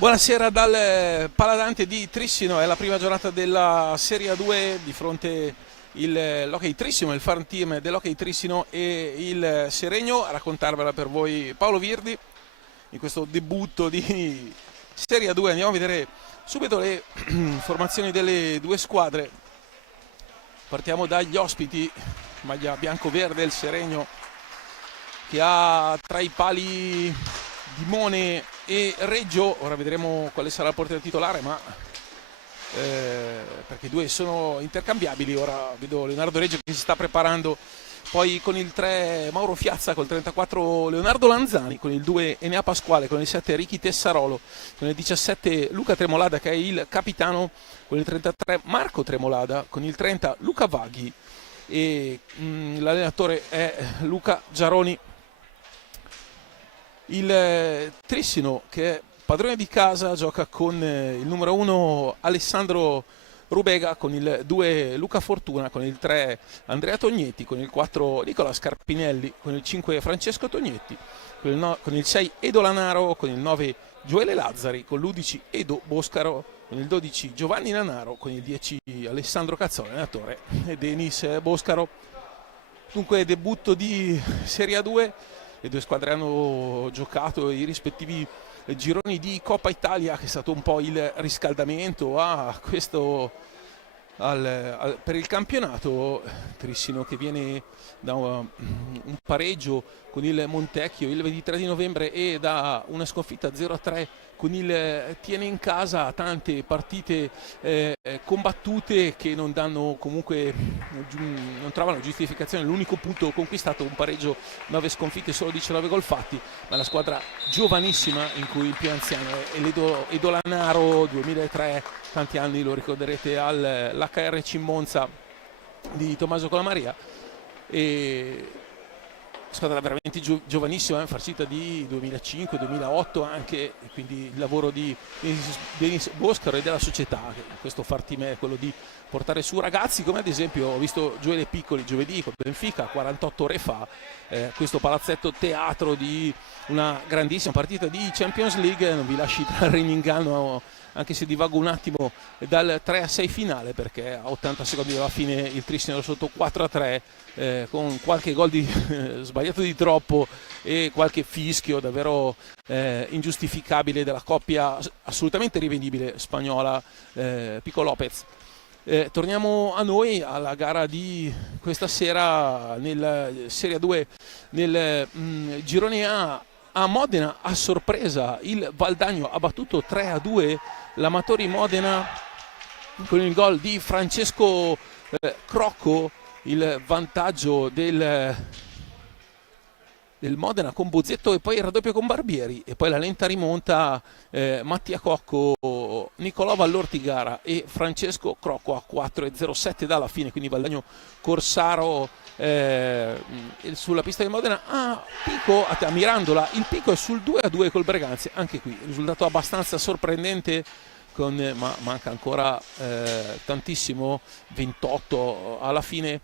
Buonasera dal Paladante di Trissino, è la prima giornata della Serie A2 di fronte l'Hockey Trissino, il farm team dell'Hockey Trissino e il Seregno. A raccontarvela per voi Paolo Virdi in questo debutto di Serie A2. Andiamo a vedere subito le formazioni delle due squadre. Partiamo dagli ospiti, maglia bianco-verde, il Seregno che ha tra i pali Dimone e Reggio. Ora vedremo quale sarà il portiere titolare, ma perché i due sono intercambiabili. Ora vedo Leonardo Reggio che si sta preparando, poi con il 3 Mauro Fiazza, col 34 Leonardo Lanzani, con il 2 Enea Pasquale, con il 7 Ricky Tessarolo, con il 17 Luca Tremolada che è il capitano, con il 33 Marco Tremolada, con il 30 Luca Vaghi e l'allenatore è Luca Giaroni. Il Trissino, che è padrone di casa, gioca con il numero 1 Alessandro Rubega, con il 2 Luca Fortuna, con il 3 Andrea Tognetti, con il 4 Nicola Scarpinelli, con il 5 Francesco Tognetti, con il 6 Edo Lanaro, con il 9 Gioele Lazzari, con l'11 Edo Boscaro, con il 12 Giovanni Lanaro, con il 10 Alessandro Cazzolo, allenatore, e Denis Boscaro. Dunque debutto di Serie A2. Le due squadre hanno giocato i rispettivi gironi di Coppa Italia, che è stato un po' il riscaldamento a questo per il campionato. Trissino che viene da un pareggio con il Montecchio il 23 di novembre e da una sconfitta 0-3 con il Tiene in casa. Tante partite combattute che non danno comunque, non trovano giustificazione. L'unico punto conquistato, un pareggio, 9 sconfitte, solo 19 gol fatti, ma la squadra giovanissima in cui il più anziano è Edo Lanaro, 2003, tanti anni lo ricorderete all'HRC Monza di Tommaso Colamaria, e squadra veramente giovanissima, farcita di 2005-2008 anche, quindi il lavoro di Denis Boscaro e della società. Questo far team è quello di portare su ragazzi come ad esempio ho visto Gioele Piccoli giovedì con Benfica 48 ore fa, questo palazzetto teatro di una grandissima partita di Champions League. Non vi lasci trarre in inganno, anche se divago un attimo, dal 3-6 finale, perché a 80 secondi dalla fine il Trissino era sotto 4-3, con qualche gol sbagliato di troppo e qualche fischio davvero ingiustificabile della coppia assolutamente rivendibile spagnola Pico Lopez. Torniamo a noi, alla gara di questa sera nella Serie 2, nel girone A. A Modena, a sorpresa, il Valdagno ha battuto 3-2 l'Amatori Modena con il gol di Francesco Crocco. Il vantaggio del Modena con Bozzetto e poi il raddoppio con Barbieri, e poi la lenta rimonta Mattia Cocco, Nicolò Vallortigara e Francesco Crocco a 4,07 dalla fine, quindi Valdagno Corsaro sulla pista di Modena a Pico, a Mirandola. Il Pico è sul 2-2 col Breganze, anche qui risultato abbastanza sorprendente, ma manca ancora tantissimo, 28 alla fine.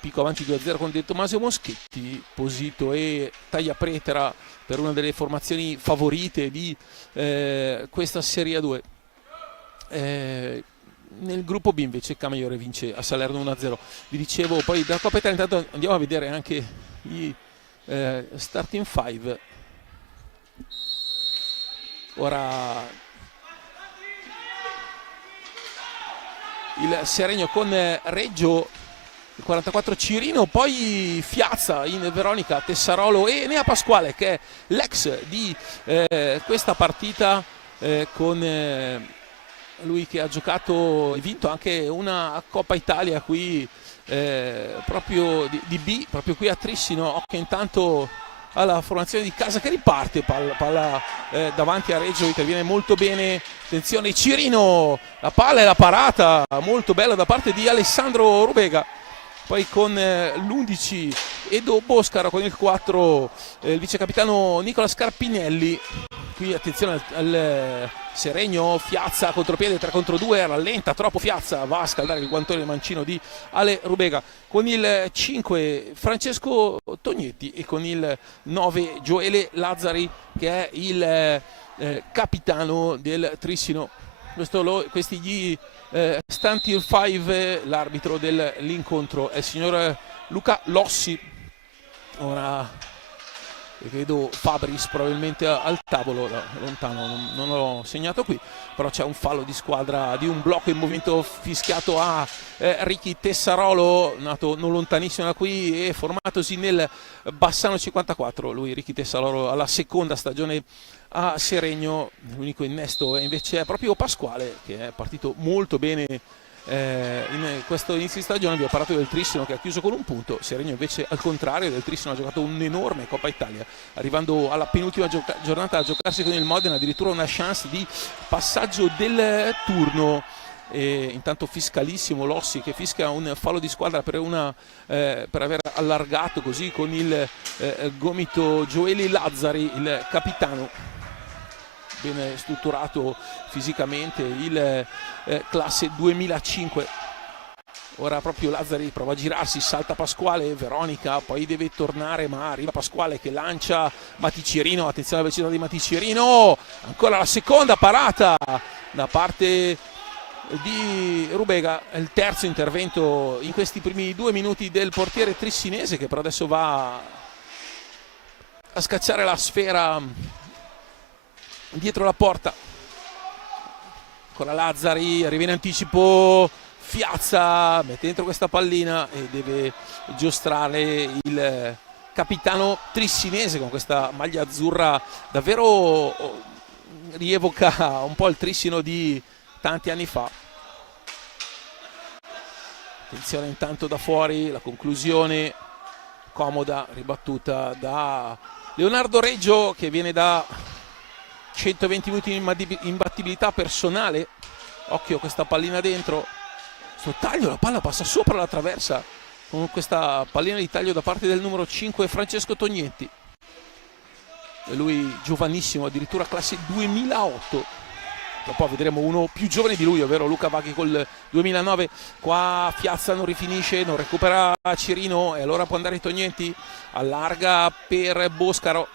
Pico avanti 2-0 con De Tommasio Moschetti, Posito e Taglia Pretera per una delle formazioni favorite di questa Serie A2. Nel gruppo B invece Camaiore vince a Salerno 1-0. Vi dicevo poi della Coppa Italia, intanto andiamo a vedere anche i starting five. Ora il Seregno con Reggio, il 44 Cirino, poi Fiazza in Veronica, Tessarolo e Enea Pasquale, che è l'ex di questa partita, con lui che ha giocato e vinto anche una Coppa Italia qui proprio di B, proprio qui a Trissino. Occhio intanto alla formazione di casa che riparte, palla davanti a Reggio, interviene molto bene, attenzione Cirino, la palla e la parata molto bella da parte di Alessandro Rubega, poi con l'11 Edo Boscaro, con il 4 il vicecapitano Nicola Scarpinelli. Qui attenzione al Seregno, Fiazza contropiede 3 contro 2, rallenta troppo Fiazza, va a scaldare il guantone mancino di Ale Rubega, con il 5 Francesco Tognetti e con il 9 Gioele Lazzari, che è il capitano del Trissino. Questi gli stand till 5, l'arbitro dell'incontro è il signor Luca Lossi. Ora vedo Fabris probabilmente al tavolo, da lontano non l'ho segnato qui, però c'è un fallo di squadra di un blocco in movimento fischiato a Ricky Tessarolo, nato non lontanissimo da qui e formatosi nel Bassano 54. Lui, Ricky Tessarolo, alla seconda stagione a Seregno. L'unico innesto invece è proprio Pasquale, che è partito molto bene in questo inizio di stagione. Vi ho parlato del Trissino che ha chiuso con un punto. Seregno invece al contrario del Trissino ha giocato un'enorme Coppa Italia, arrivando alla penultima giornata a giocarsi con il Modena addirittura una chance di passaggio del turno. E intanto fiscalissimo Lossi che fischia un fallo di squadra per aver allargato così con il gomito Gioeli Lazzari, il capitano, ben strutturato fisicamente, il classe 2005. Ora proprio Lazzari prova a girarsi, salta Pasquale, Veronica poi deve tornare ma arriva Pasquale che lancia Maticierino, attenzione alla velocità di Maticierino, ancora la seconda parata da parte di Rubega. È il terzo intervento in questi primi 2 minuti del portiere trissinese, che però adesso va a scacciare la sfera dietro la porta. Ancora Lazzari, arriva in anticipo Fiazza, mette dentro questa pallina e deve giostrare il capitano trissinese con questa maglia azzurra, davvero rievoca un po' il Trissino di tanti anni fa. Attenzione intanto da fuori, la conclusione comoda, ribattuta da Leonardo Reggio, che viene da 120 minuti di imbattibilità personale. Occhio questa pallina dentro, sto taglio, la palla passa sopra la traversa con questa pallina di taglio da parte del numero 5 Francesco Tognetti, e lui giovanissimo, addirittura classe 2008. Dopo vedremo uno più giovane di lui, ovvero Luca Vacchi col 2009. Qua Fiazza non rifinisce, non recupera Cirino e allora può andare Tognetti, allarga per Boscaro,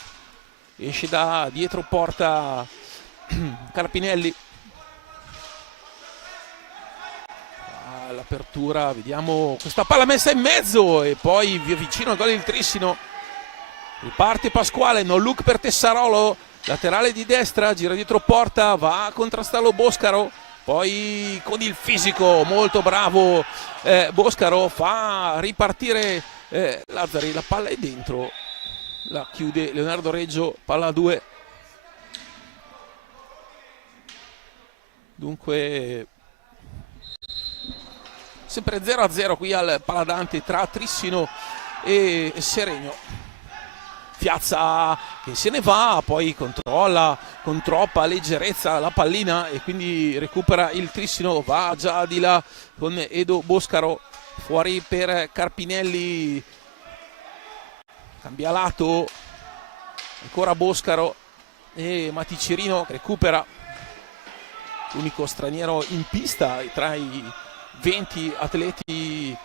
esce da dietro porta Carpinelli. L'apertura, vediamo questa palla messa in mezzo e poi vicino al gol del Trissino. Riparte Pasquale, no look per Tessarolo, laterale di destra, gira dietro porta, va a contrastarlo Boscaro, poi con il fisico molto bravo Boscaro fa ripartire Lazzari, la palla è dentro, la chiude Leonardo Reggio, palla 2. Dunque sempre 0-0 qui al Paladante tra Trissino e Seregno. Fiazza che se ne va, poi controlla con troppa leggerezza la pallina e quindi recupera il Trissino, va già di là con Edo Boscaro, fuori per Carpinelli, cambia lato, ancora Boscaro e Maticierino recupera, l'unico straniero in pista tra i 20 atleti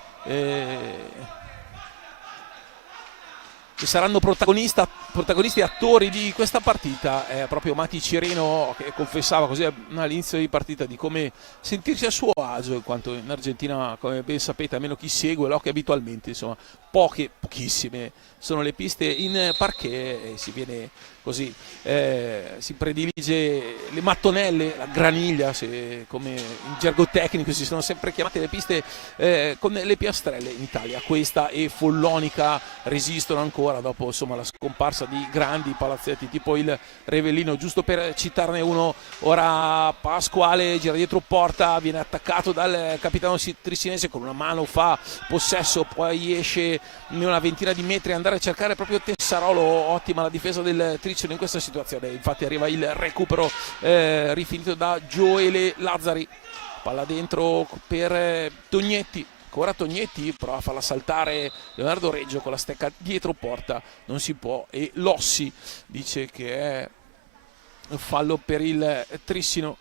che saranno protagonisti attori di questa partita. È proprio Maticierino che confessava così all'inizio di partita di come sentirsi a suo agio, in quanto in Argentina, come ben sapete, almeno chi segue l'hockey abitualmente, insomma, pochissime sono le piste in parquet e si viene così, si predilige le mattonelle, la graniglia, come in gergo tecnico si sono sempre chiamate le piste con le piastrelle in Italia. Questa e Follonica resistono ancora dopo, insomma, la scomparsa di grandi palazzetti tipo il Revellino, giusto per citarne uno. Ora Pasquale gira dietro porta, viene attaccato dal capitano trissinese, con una mano fa possesso, poi esce in una ventina di metri a andare a cercare proprio Tessarolo. Ottima la difesa del Trissino in questa situazione, infatti arriva il recupero rifinito da Gioele Lazzari, palla dentro per Tognetti, ancora Tognetti prova a farla saltare Leonardo Reggio con la stecca dietro porta, non si può, e Lossi dice che è un fallo per il Trissino.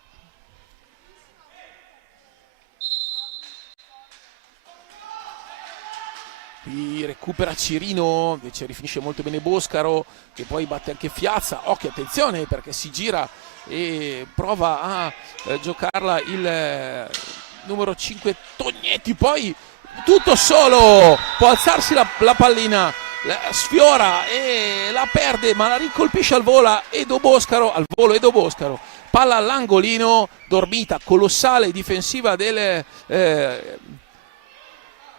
qui recupera Cirino, invece rifinisce molto bene Boscaro che poi batte anche Fiazza. Occhio, attenzione, perché si gira e prova a giocarla il numero 5 Tognetti, poi tutto solo, può alzarsi la pallina, sfiora e la perde, ma la ricolpisce al volo Edo Boscaro, palla all'angolino, dormita colossale difensiva del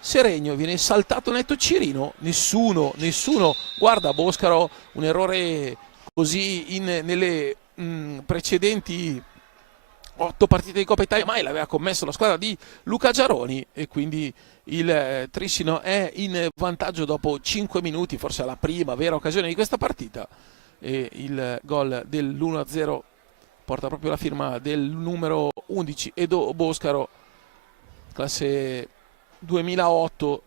Seregno, viene saltato netto Cirino, nessuno guarda Boscaro, un errore così nelle precedenti 8 partite di Coppa Italia mai l'aveva commesso la squadra di Luca Giaroni, e quindi il Trissino è in vantaggio dopo 5 minuti, forse la prima vera occasione di questa partita, e il gol dell'1-0 porta proprio la firma del numero 11 Edo Boscaro, classe 2008.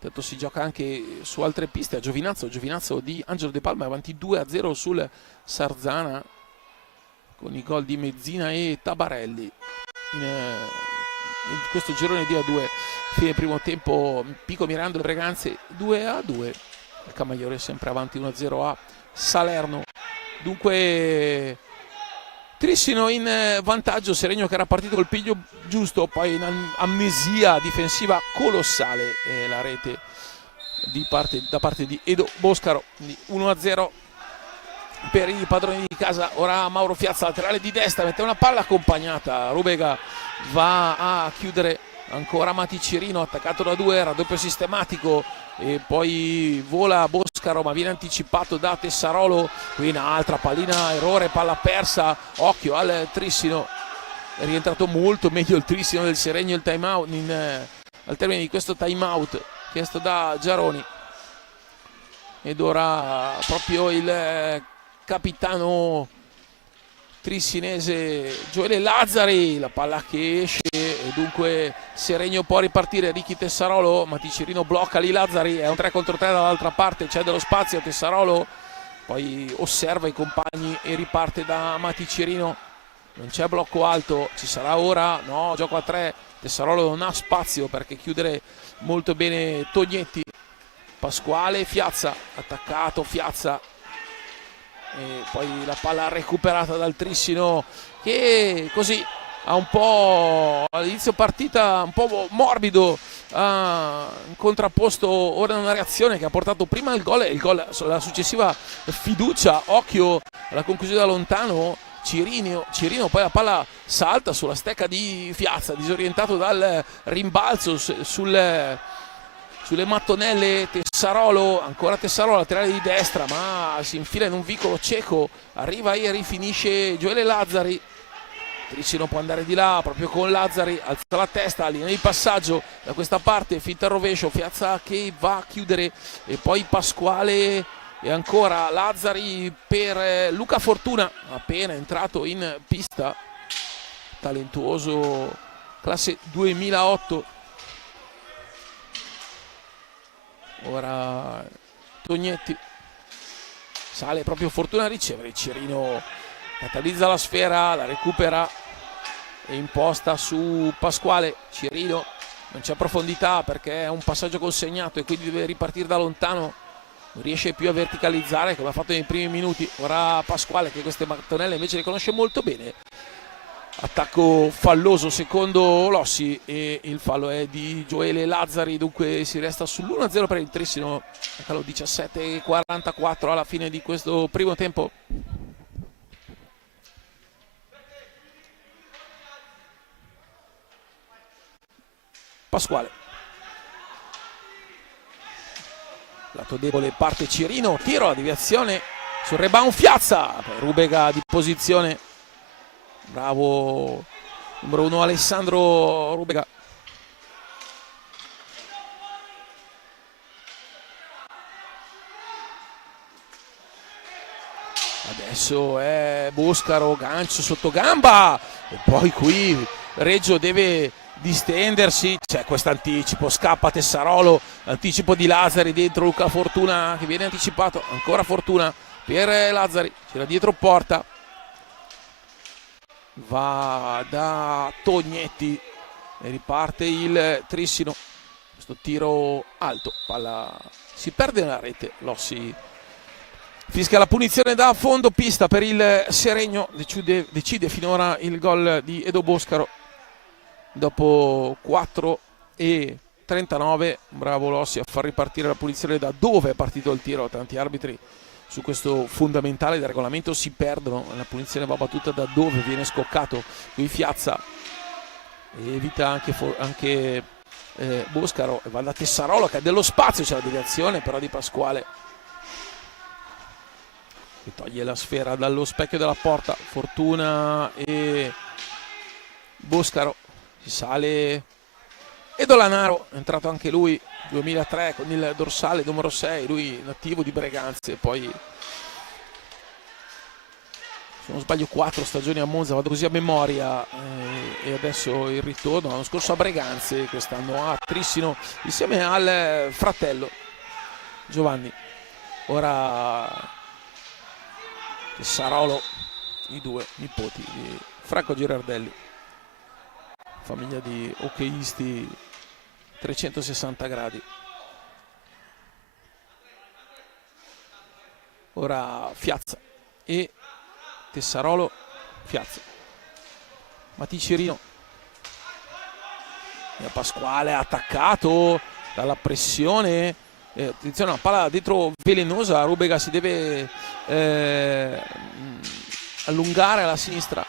Tanto si gioca anche su altre piste a Giovinazzo di Angelo De Palma, avanti 2-0 sul Sarzana con i gol di Mezzina e Tabarelli in questo girone di A2. Fine primo tempo, Pico Mirando le Breganze 2-2, il Camaiore è sempre avanti 1-0 a Salerno. Dunque Trissino in vantaggio, Seregno che era partito col piglio giusto, poi in amnesia difensiva colossale, la rete da parte di Edo Boscaro, 1-0 per i padroni di casa. Ora Mauro Fiazza, laterale di destra, mette una palla accompagnata, Rubega va a chiudere, ancora Mati Cirino attaccato da 2, raddoppio sistematico e poi vola Boscaro ma viene anticipato da Tessarolo, qui un'altra pallina, errore, palla persa, occhio al Trissino, è rientrato molto meglio il Trissino del Seregno il time out, al termine di questo time out chiesto da Giaroni, ed ora proprio il capitano trissinese Gioele Lazzari, la palla che esce e dunque Seregno può ripartire. Ricky Tessarolo, Maticirino blocca lì Lazzari, è un 3 contro 3 dall'altra parte, c'è dello spazio, Tessarolo poi osserva i compagni e riparte da Maticirino, non c'è blocco alto, ci sarà ora, no, gioco a 3, Tessarolo non ha spazio perché chiudere molto bene Tognetti, Pasquale, Fiazza, attaccato Fiazza, e poi la palla recuperata dal Trissino che così ha un po' all'inizio partita un po' morbido, ha contrapposto ora una reazione che ha portato prima il gol e la successiva fiducia. Occhio alla conclusione da lontano, Cirino, poi la palla salta sulla stecca di Fiazza, disorientato dal rimbalzo sulle mattonelle. Tessarolo, ancora Tessarolo, laterale di destra, ma si infila in un vicolo cieco, arriva e rifinisce Gioele Lazzari. Trissino può andare di là proprio con Lazzari, alza la testa, linea di passaggio da questa parte, finta al rovescio, Fiazza che va a chiudere e poi Pasquale e ancora Lazzari per Luca Fortuna, appena entrato in pista, talentuoso, classe 2008. Ora Tognetti, sale proprio Fortuna a ricevere, Cirino catalizza la sfera, la recupera e imposta su Pasquale. Cirino non c'è profondità perché è un passaggio consegnato e quindi deve ripartire da lontano, non riesce più a verticalizzare come ha fatto nei primi minuti. Ora Pasquale che queste mattonelle invece le conosce molto bene, attacco falloso secondo Lossi e il fallo è di Gioele Lazzari, dunque si resta sull'1-0 per il Trissino, 17:44 alla fine di questo primo tempo. Pasquale, lato debole, parte Cirino, tiro, la deviazione sul rebound Fiazza, Rubega di posizione, bravo numero 1 Alessandro Rubega. Adesso è Boscaro, gancio sotto gamba e poi qui Reggio deve distendersi, c'è questo anticipo, scappa Tessarolo, anticipo di Lazzari dentro Luca Fortuna che viene anticipato, ancora Fortuna per Lazzari, c'era dietro porta, va da Tognetti e riparte il Trissino. Questo tiro alto, palla si perde nella rete, Lossi fischia la punizione da fondo pista per il Seregno, decide finora il gol di Edo Boscaro dopo 4:39. Bravo Lossi a far ripartire la punizione da dove è partito il tiro. Tanti arbitri su questo fondamentale del regolamento si perdono, la punizione va battuta da dove viene scoccato. Qui Fiazza evita anche Boscaro e va da Tessarolo che ha dello spazio, c'è la deviazione però di Pasquale che toglie la sfera dallo specchio della porta. Fortuna e Boscaro, si sale e Dolanaro, è entrato anche lui 2003 con il dorsale numero 6, lui nativo di Breganze, poi se non sbaglio 4 stagioni a Monza, vado così a memoria, e adesso il ritorno l'anno scorso a Breganze, quest'anno a Trissino insieme al fratello Giovanni. Ora Tessarolo, i due nipoti di Franco Girardelli, famiglia di hockeyisti 360 gradi. Ora Fiazza e Tessarolo, Fiazza, Maticirino, Pasquale attaccato dalla pressione. Attenzione, una palla dentro velenosa, Rubega si deve allungare alla sinistra.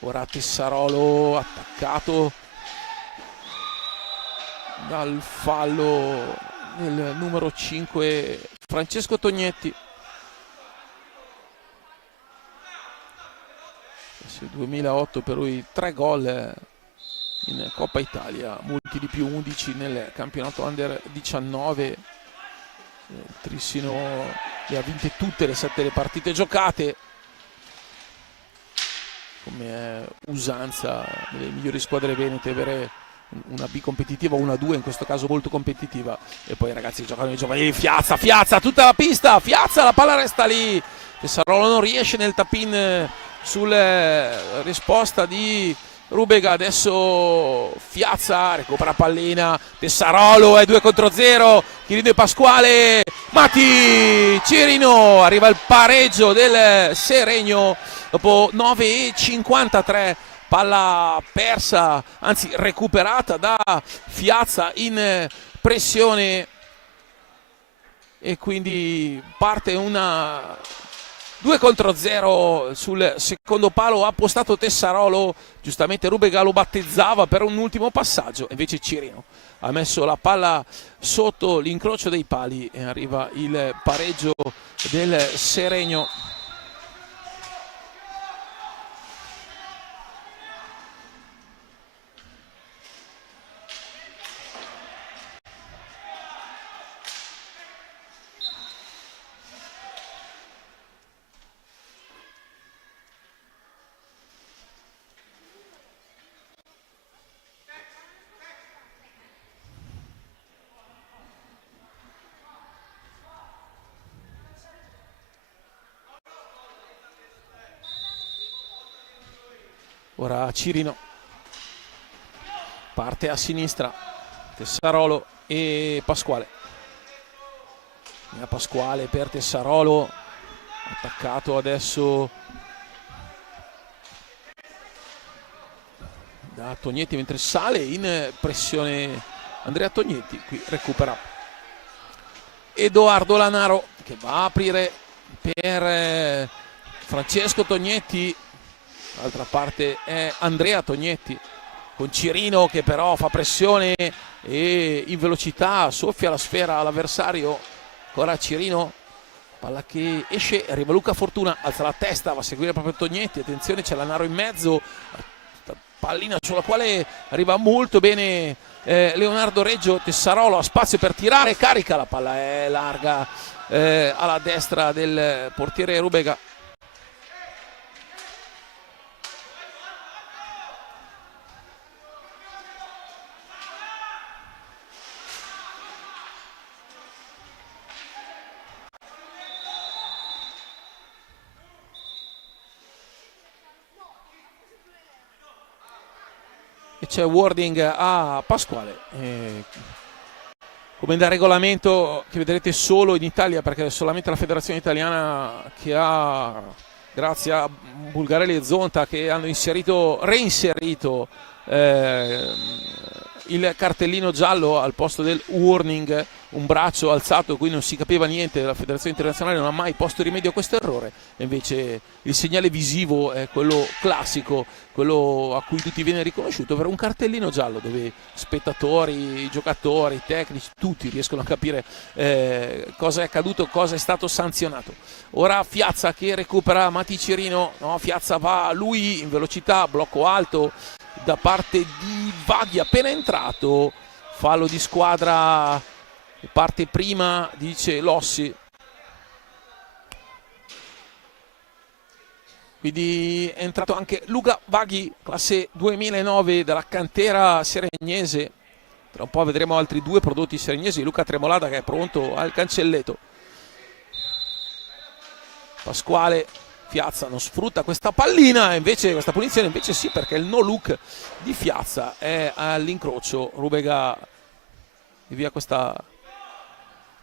Ora Tessarolo attaccato dal fallo del numero 5 Francesco Tognetti. 2008 per lui 3 gol in Coppa Italia, molti di più, 11 nel campionato under 19. Trissino le ha vinte tutte le 7 partite giocate, come è usanza delle migliori squadre venete avere una B competitiva o una 2, in questo caso molto competitiva. E poi ragazzi giocano i giovanili. Fiazza tutta la pista, Fiazza, la palla resta lì, Tessarolo non riesce nel tap-in sulla risposta di Rubega. Adesso Fiazza recupera pallina, Tessarolo è 2 contro 0, Chirino e Pasquale, Mati Cirino, arriva il pareggio del Seregno dopo 9:53, palla persa, anzi recuperata da Fiazza in pressione, e quindi parte una 2 contro 0 sul secondo palo. Ha postato Tessarolo, giustamente Rubega lo battezzava per un ultimo passaggio, invece Cirino ha messo la palla sotto l'incrocio dei pali e arriva il pareggio del Seregno. Ora Cirino parte a sinistra, Tessarolo e Pasquale. Pasquale per Tessarolo, attaccato adesso da Tognetti mentre sale in pressione Andrea Tognetti. Qui recupera Edoardo Lanaro che va a aprire per Francesco Tognetti. D'altra parte è Andrea Tognetti con Cirino che però fa pressione e in velocità soffia la sfera all'avversario. Ancora Cirino, palla che esce, arriva Luca Fortuna, alza la testa, va a seguire proprio Tognetti, attenzione c'è Lanaro in mezzo, pallina sulla quale arriva molto bene Leonardo Reggio. Tessarolo ha spazio per tirare, carica, la palla è larga alla destra del portiere Rubega. e c'è wording a Pasquale. Come da regolamento che vedrete solo in Italia, perché è solamente la federazione italiana che ha, grazie a Bulgarelli e Zonta, che hanno reinserito il cartellino giallo al posto del warning, un braccio alzato, qui non si capiva niente, la federazione internazionale non ha mai posto rimedio a questo errore, e invece il segnale visivo è quello classico, quello a cui tutti viene riconosciuto, ovvero un cartellino giallo dove spettatori, giocatori, tecnici, tutti riescono a capire cosa è accaduto, cosa è stato sanzionato. Ora Fiazza che recupera Mati Cirino, no, Fiazza va lui in velocità, blocco alto da parte di Vaghi appena entrato, fallo di squadra, parte prima, dice Lossi. Quindi è entrato anche Luca Vaghi, classe 2009 della cantera seregnese. Tra un po' vedremo altri due prodotti seregnesi, Luca Tremolada che è pronto al cancelletto. Pasquale, Fiazza non sfrutta questa pallina, invece questa punizione invece sì, perché il no look di Fiazza è all'incrocio, Rubega via questa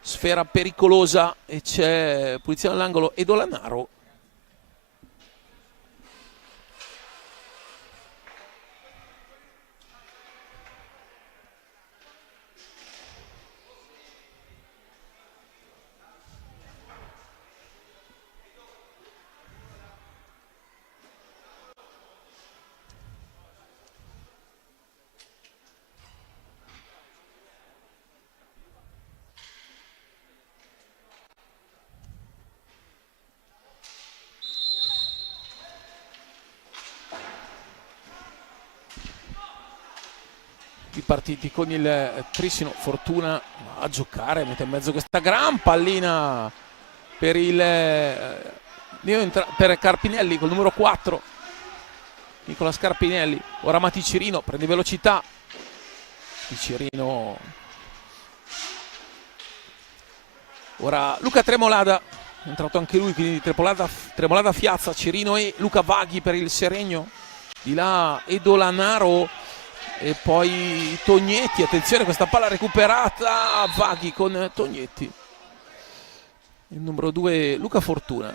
sfera pericolosa e c'è punizione all'angolo e Dolanaro. Partiti con il Trissino, Fortuna a giocare, mette in mezzo questa gran pallina per per Carpinelli col numero 4, Nicola Scarpinelli. Ora Mati Cirino prende velocità, Cirino, ora Luca Tremolada, è entrato anche lui, quindi Tremolada Fiazza, Cirino e Luca Vaghi per il Seregno, di là Edolanaro e poi Tognetti. Attenzione, questa palla recuperata, Vaghi con Tognetti, il numero 2 Luca Fortuna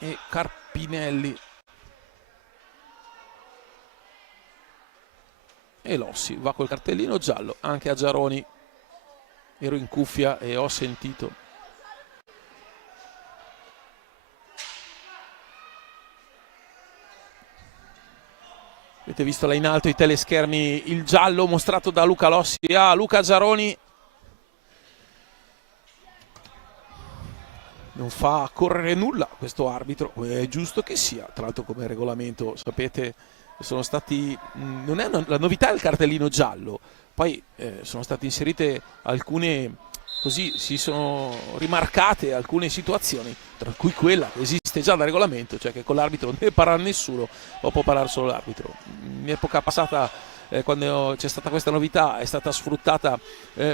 e Carpinelli e Lossi va col cartellino giallo. Anche a Giaroni, ero in cuffia e ho sentito. Avete visto là in alto i teleschermi, il giallo mostrato da Luca Lossi a Luca Giaroni. Non fa correre nulla questo arbitro, è giusto che sia. Tra l'altro, come regolamento, sapete, sono stati, non è la novità del cartellino giallo, poi sono state inserite alcune, così si sono rimarcate alcune situazioni, tra cui quella che esiste già da regolamento, cioè che con l'arbitro non deve parlare nessuno, o può parlare solo l'arbitro. In epoca passata, quando c'è stata questa novità, è stata sfruttata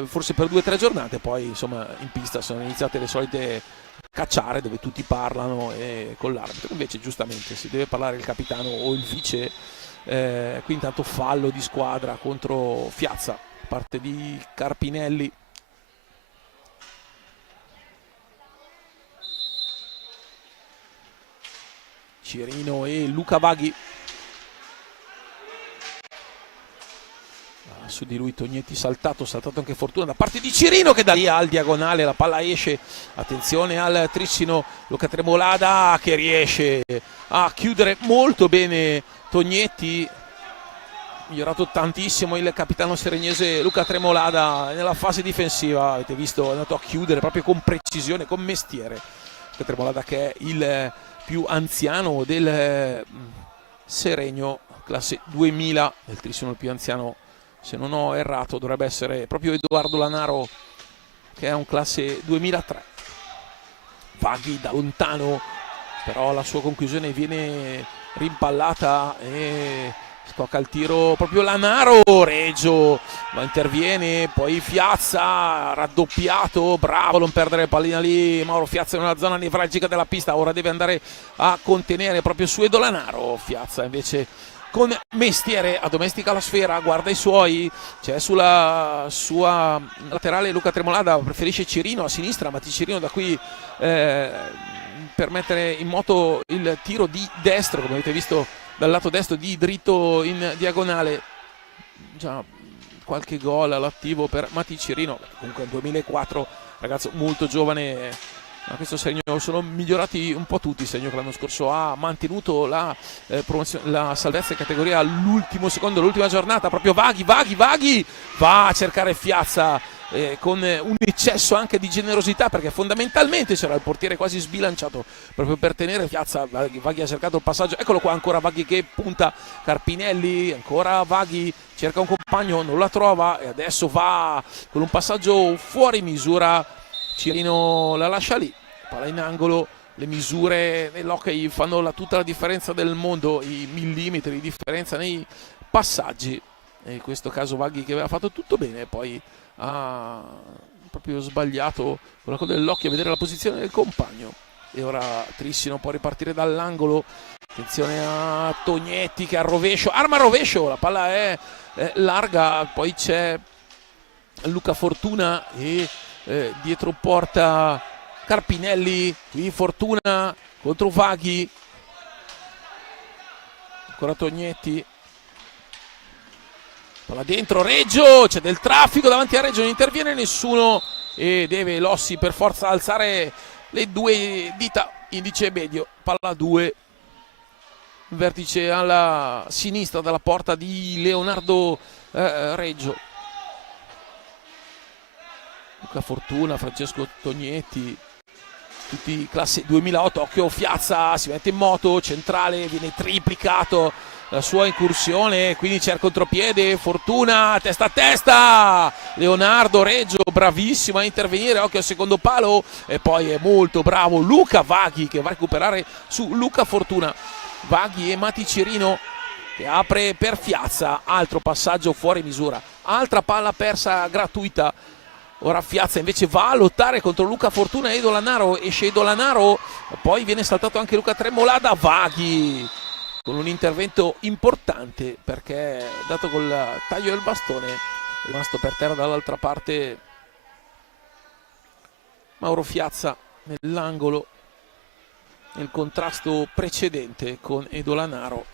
forse per 2 o 3 giornate, poi insomma in pista sono iniziate le solite cacciare dove tutti parlano con l'arbitro, invece giustamente si deve parlare il capitano o il vice. Qui intanto fallo di squadra contro Fiazza, parte di Carpinelli. Cirino e Luca Vaghi, su di lui Tognetti, saltato anche Fortuna da parte di Cirino, che da lì al diagonale la palla esce. Attenzione al Trissino, Luca Tremolada che riesce a chiudere molto bene Tognetti. Migliorato tantissimo il capitano seregnese Luca Tremolada nella fase difensiva, avete visto, è andato a chiudere proprio con precisione, con mestiere. Luca Tremolada che è il più anziano del Seregno, classe 2000, il Trissino il più anziano, se non ho errato dovrebbe essere proprio Edoardo Lanaro, che è un classe 2003. Vaghi da lontano, però la sua conclusione viene rimpallata e scocca il tiro proprio Lanaro. Reggio, ma interviene poi Fiazza, raddoppiato, bravo a non perdere pallina lì Mauro Fiazza in una zona nevralgica della pista. Ora deve andare a contenere proprio su Edo Lanaro. Fiazza invece con mestiere, addomestica la sfera, guarda i suoi, c'è sulla sua laterale Luca Tremolada, preferisce Cirino a sinistra, Matti Cirino da qui per mettere in moto il tiro di destro, come avete visto dal lato destro, di dritto in diagonale. Già qualche gol all'attivo per Matti Cirino, comunque nel 2004, ragazzo molto giovane. Ma questo segno, sono migliorati un po' tutti, segno che l'anno scorso ha mantenuto la salvezza in categoria all'ultimo secondo, l'ultima giornata, proprio Vaghi va a cercare Fiazza con un eccesso anche di generosità, perché fondamentalmente c'era il portiere quasi sbilanciato proprio per tenere Fiazza. Vaghi ha cercato il passaggio, eccolo qua ancora Vaghi che punta, Carpinelli, ancora Vaghi cerca un compagno, non la trova e adesso va con un passaggio fuori misura. Cirino la lascia lì, palla in angolo, le misure nell'hockey fanno tutta la differenza del mondo, i millimetri di differenza nei passaggi, e in questo caso Vaghi che aveva fatto tutto bene poi ha proprio sbagliato con la coda dell'occhio a vedere la posizione del compagno. E ora Trissino può ripartire dall'angolo, attenzione a Tognetti che al rovescio, arma al rovescio, la palla è larga, poi c'è Luca Fortuna e dietro porta Carpinelli, qui Fortuna contro Vaghi, ancora Tognetti, palla dentro, Reggio, c'è del traffico davanti a Reggio, non interviene nessuno e deve Lossi per forza alzare le due dita, indice e medio, palla 2, vertice alla sinistra dalla porta di Leonardo Reggio. Luca Fortuna, Francesco Tognetti, tutti classe 2008, occhio Fiazza, si mette in moto, centrale, viene triplicato la sua incursione, quindi c'è il contropiede, Fortuna, testa a testa, Leonardo Reggio, bravissimo a intervenire, occhio al secondo palo, e poi è molto bravo Luca Vaghi che va a recuperare su Luca Fortuna. Vaghi e Matti Cirino che apre per Fiazza, altro passaggio fuori misura, altra palla persa gratuita. Ora Fiazza invece va a lottare contro Luca Fortuna e Dolanaro, esce Dolanaro, poi viene saltato anche Luca Tremolada. Vaghi con un intervento importante perché dato col taglio del bastone è rimasto per terra dall'altra parte Mauro Fiazza nell'angolo nel contrasto precedente con Edolanaro.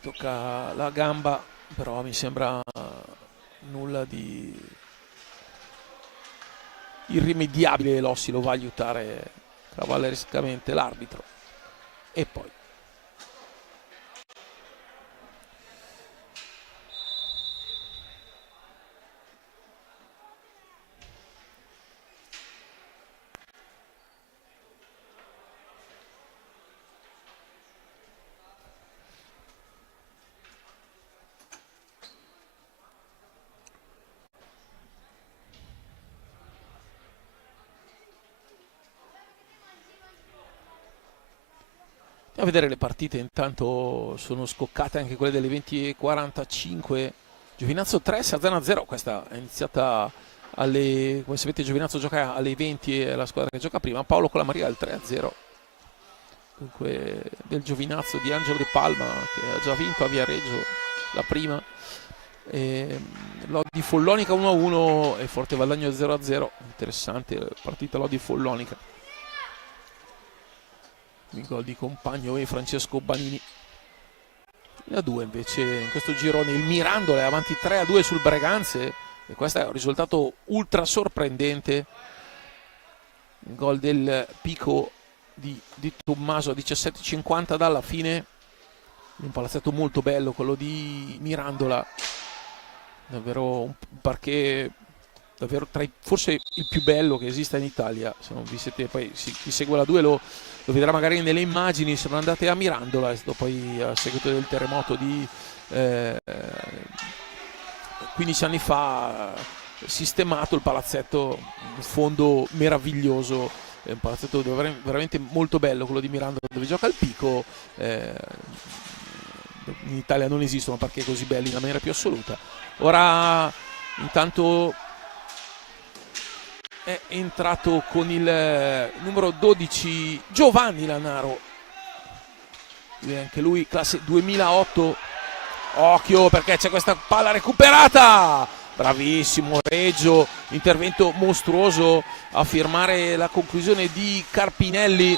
Tocca la gamba, però mi sembra nulla di irrimediabile. Lossi lo va a aiutare cavallerescamente l'arbitro e poi a vedere le partite. Intanto sono scoccate anche quelle delle 20:45. Giovinazzo 3, Sarzana 0. Questa è iniziata alle, come sapete Giovinazzo gioca alle 20 e la squadra che gioca prima. Paolo Colamaria al 3-0. Dunque del Giovinazzo di Angelo De Palma che ha già vinto a Viareggio la prima. Lodi Follonica 1-1 e Forte Valdagno 0-0. Interessante partita Lodi Follonica. Il gol di compagno e Francesco Banini. A 2 invece in questo girone il Mirandola è avanti 3-2 sul Breganze e questo è un risultato ultra sorprendente. Il gol del Pico di Tommaso a 17:50 dalla fine, un palazzetto molto bello quello di Mirandola, davvero un parquet davvero forse il più bello che esista in Italia. Se non vi siete, poi chi segue la 2 lo vedrà magari nelle immagini, se non andate a Mirandola. È stato poi a seguito del terremoto di 15 anni fa sistemato il palazzetto, un fondo meraviglioso, è un palazzetto veramente molto bello quello di Mirandola dove gioca il Pico. In Italia non esistono parquet così belli nella maniera più assoluta. Ora intanto è entrato con il numero 12 Giovanni Lanaro anche lui classe 2008. Occhio perché c'è questa palla recuperata, bravissimo Reggio, intervento mostruoso a firmare la conclusione di Carpinelli.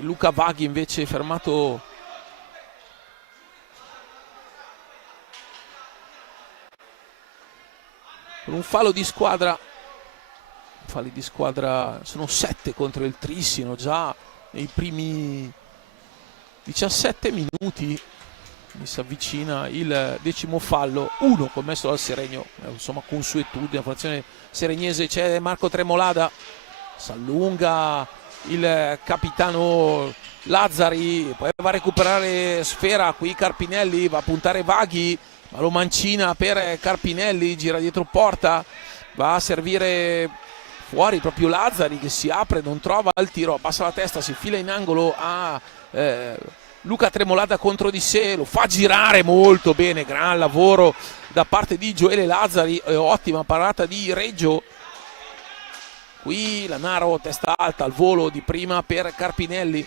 Luca Vaghi invece fermato con un fallo di squadra. Falli di squadra sono 7 contro il Trissino già nei primi 17 minuti. Mi si avvicina il 10° fallo, 1 commesso dal Seregno, insomma consuetudine, frazione seregnese. C'è Marco Tremolada, s'allunga il capitano Lazzari, poi va a recuperare sfera qui Carpinelli, va a puntare Vaghi, ma lo mancina per Carpinelli, gira dietro porta, va a servire fuori proprio Lazzari che si apre, non trova il tiro, passa la testa, si fila in angolo a Luca Tremolada contro di sé, lo fa girare molto bene, gran lavoro da parte di Gioele Lazzari, ottima parata di Reggio. Qui Lanaro testa alta al volo di prima per Carpinelli.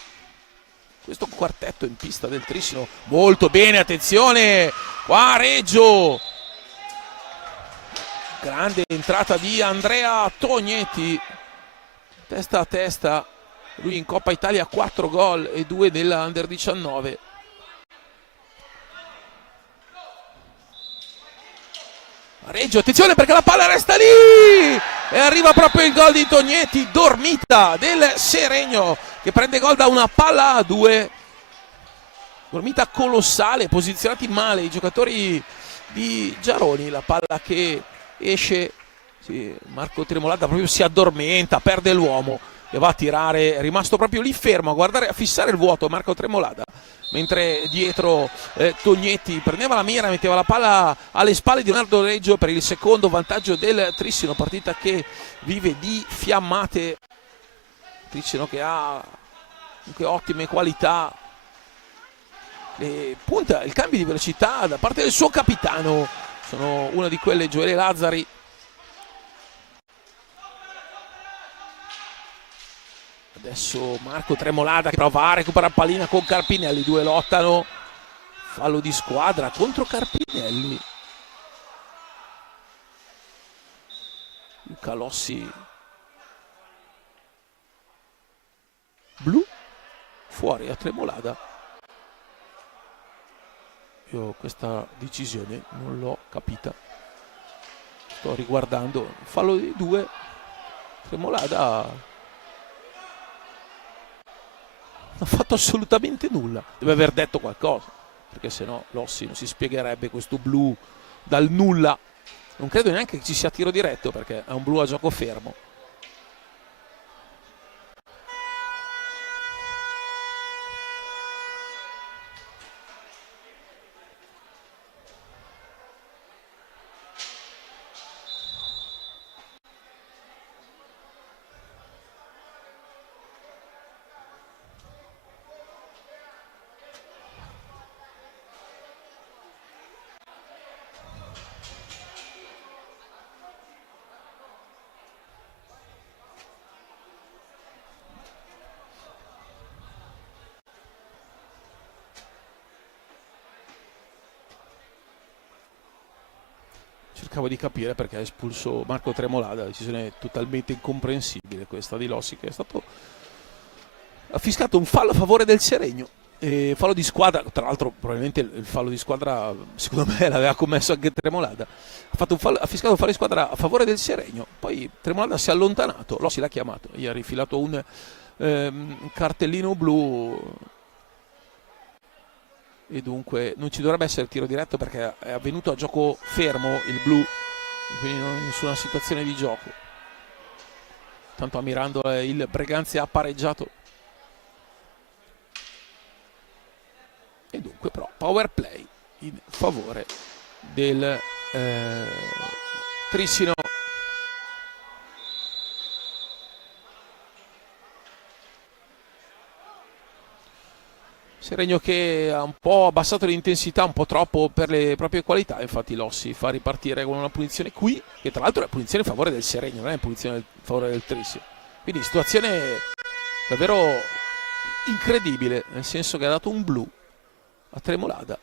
Questo quartetto in pista del Trissino molto bene, attenzione qua Reggio, grande entrata di Andrea Tognetti, testa a testa, lui in Coppa Italia 4 gol e 2 nella Under 19. Reggio, attenzione perché la palla resta lì e arriva proprio il gol di Tognetti, dormita del Seregno che prende gol da una palla a 2, dormita colossale, posizionati male i giocatori di Giaroni, la palla che esce, sì, Marco Tremolada proprio si addormenta, perde l'uomo e va a tirare, è rimasto proprio lì fermo a guardare, a fissare il vuoto Marco Tremolada, mentre dietro Tognetti prendeva la mira, metteva la palla alle spalle di Leonardo Reggio per il secondo vantaggio del Trissino, partita che vive di fiammate. Trissino che ha anche ottime qualità, e punta il cambio di velocità da parte del suo capitano, sono una di quelle Gioele Lazzari. Adesso Marco Tremolada che prova a recuperare pallina con Carpinelli, due lottano, fallo di squadra contro Carpinelli. Luca Lossi, blu, fuori a Tremolada. Io questa decisione non l'ho capita, sto riguardando, fallo di 2, Tremolada non ha fatto assolutamente nulla, deve aver detto qualcosa, perché sennò Lossi non si spiegherebbe questo blu dal nulla. Non credo neanche che ci sia tiro diretto perché è un blu a gioco fermo. Cercavo di capire perché ha espulso Marco Tremolada, decisione totalmente incomprensibile questa di Lossi, che è stato affiscato un fallo a favore del Seregno, e fallo di squadra, tra l'altro probabilmente il fallo di squadra secondo me l'aveva commesso anche Tremolada, ha fiscato un fallo di squadra a favore del Seregno, poi Tremolada si è allontanato, Lossi l'ha chiamato, gli ha rifilato un cartellino blu. E dunque non ci dovrebbe essere tiro diretto perché è avvenuto a gioco fermo il blu, quindi non in nessuna situazione di gioco. Tanto ammirando il Breganze ha pareggiato. E dunque però power play in favore del Trissino. Seregno che ha un po' abbassato l'intensità, un po' troppo per le proprie qualità, infatti Lossi fa ripartire con una punizione qui, che tra l'altro è punizione in favore del Seregno, non è punizione in favore del Trissino. Quindi situazione davvero incredibile, nel senso che ha dato un blu a Tremolada.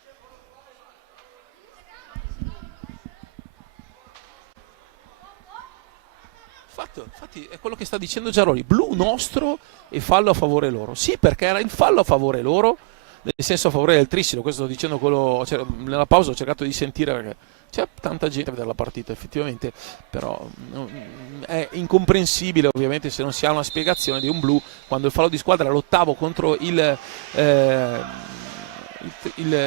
Infatti è quello che sta dicendo Giaroli, blu nostro e fallo a favore loro. Sì, perché era il fallo a favore loro, nel senso a favore del Trissino. Questo sto dicendo quello, cioè, nella pausa ho cercato di sentire perché c'è tanta gente a vedere la partita effettivamente, però è incomprensibile ovviamente se non si ha una spiegazione di un blu quando il fallo di squadra è all'ottavo contro il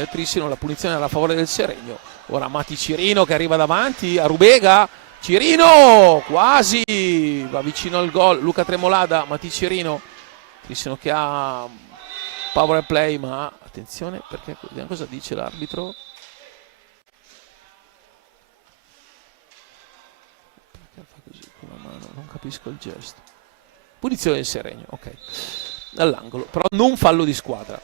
Trissino, la punizione era a favore del Seregno. Ora Mati Cirino che arriva davanti a Rubega, Cirino quasi va vicino al gol, Luca Tremolada, Mati Cirino, Trissino che ha power play, ma attenzione perché vediamo cosa dice l'arbitro. Perché fa così con la mano? Non capisco il gesto. Punizione del Seregno, ok, all'angolo, però non fallo di squadra.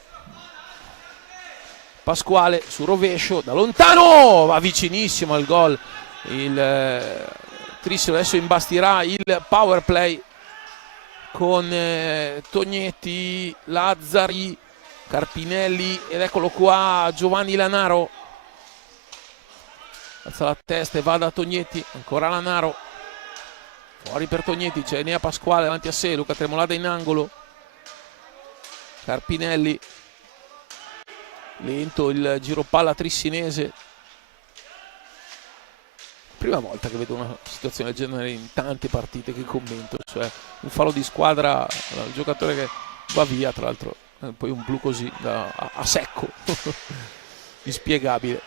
Pasquale su rovescio da lontano, va vicinissimo al gol il Trissino. Adesso imbastirà il power play con Tognetti, Lazzari, Carpinelli ed eccolo qua Giovanni Lanaro, alza la testa e va da Tognetti, ancora Lanaro, fuori per Tognetti, c'è Enea Pasquale davanti a sé, Luca Tremolada in angolo, Carpinelli, lento il giro palla trissinese. Prima volta che vedo una situazione del genere in tante partite che commento, cioè un fallo di squadra, il giocatore che va via, tra l'altro poi un blu così a secco, inspiegabile.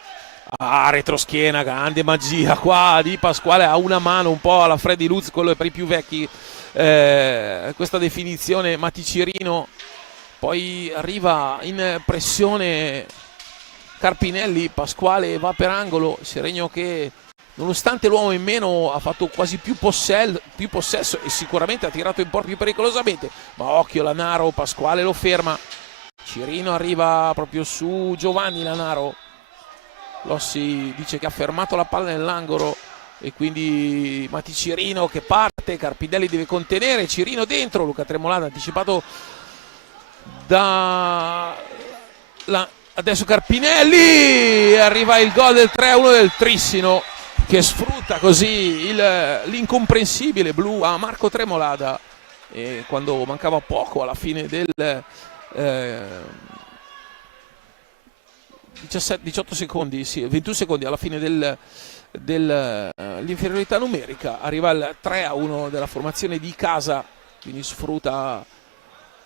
Retroschiena, grande magia qua di Pasquale, a una mano un po' alla Freddy Luz, quello è per i più vecchi, questa definizione. Mati Cirino, poi arriva in pressione Carpinelli, Pasquale va per angolo, Seregno che nonostante l'uomo in meno ha fatto quasi più possesso e sicuramente ha tirato in porta più pericolosamente, ma occhio Lanaro, Pasquale lo ferma, Cirino arriva proprio su Giovanni Lanaro, Lossi dice che ha fermato la palla nell'angolo e quindi Mati Cirino che parte, Carpinelli deve contenere, Cirino dentro, Luca Tremolada anticipato adesso Carpinelli, arriva il gol del 3-1 del Trissino che sfrutta così l'incomprensibile blu a Marco Tremolada, e quando mancava poco alla fine del 18 secondi, sì, 21 secondi alla fine dell'inferiorità numerica, arriva il 3-1 della formazione di casa, quindi sfrutta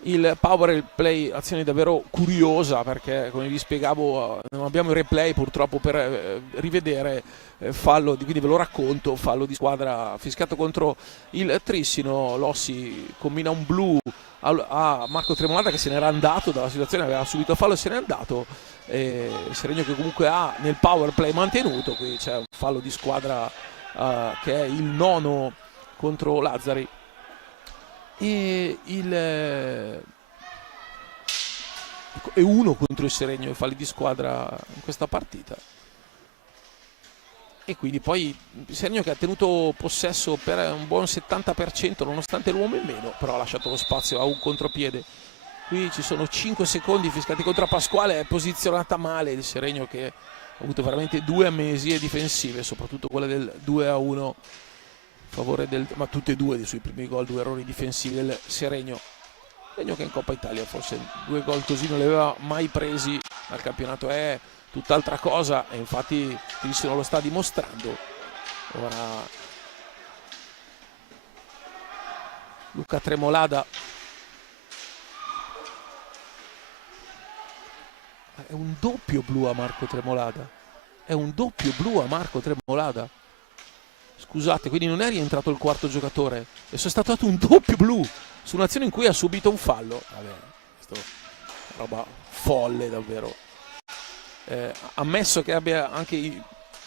il power play, azione davvero curiosa perché come vi spiegavo non abbiamo i replay purtroppo per rivedere, fallo, quindi ve lo racconto, fallo di squadra fischiato contro il Trissino, Lossi combina un blu a Marco Tremolada che se n'era andato dalla situazione, aveva subito fallo e se n'è andato, Seregno che comunque ha nel power play mantenuto, qui c'è un fallo di squadra che è il 9 contro Lazzari. E uno contro il Seregno i falli di squadra in questa partita, e quindi poi il Seregno che ha tenuto possesso per un buon 70% nonostante l'uomo in meno, però ha lasciato lo spazio a un contropiede. Qui ci sono 5 secondi fiscati contro Pasquale, è posizionata male il Seregno che ha avuto veramente due amnesie difensive, soprattutto quella del 2-1 favore ma tutte e due dei suoi primi gol, due errori difensivi del Seregno che in Coppa Italia forse due gol così non li aveva mai presi, al campionato è tutt'altra cosa e infatti Trissino lo sta dimostrando. Ora Luca Tremolada, è un doppio blu a Marco Tremolada, è un doppio blu a Marco Tremolada. Scusate, quindi non è rientrato il quarto giocatore, e sono stato dato un doppio blu su un'azione in cui ha subito un fallo. Vabbè, questo è roba folle davvero. Ammesso che abbia anche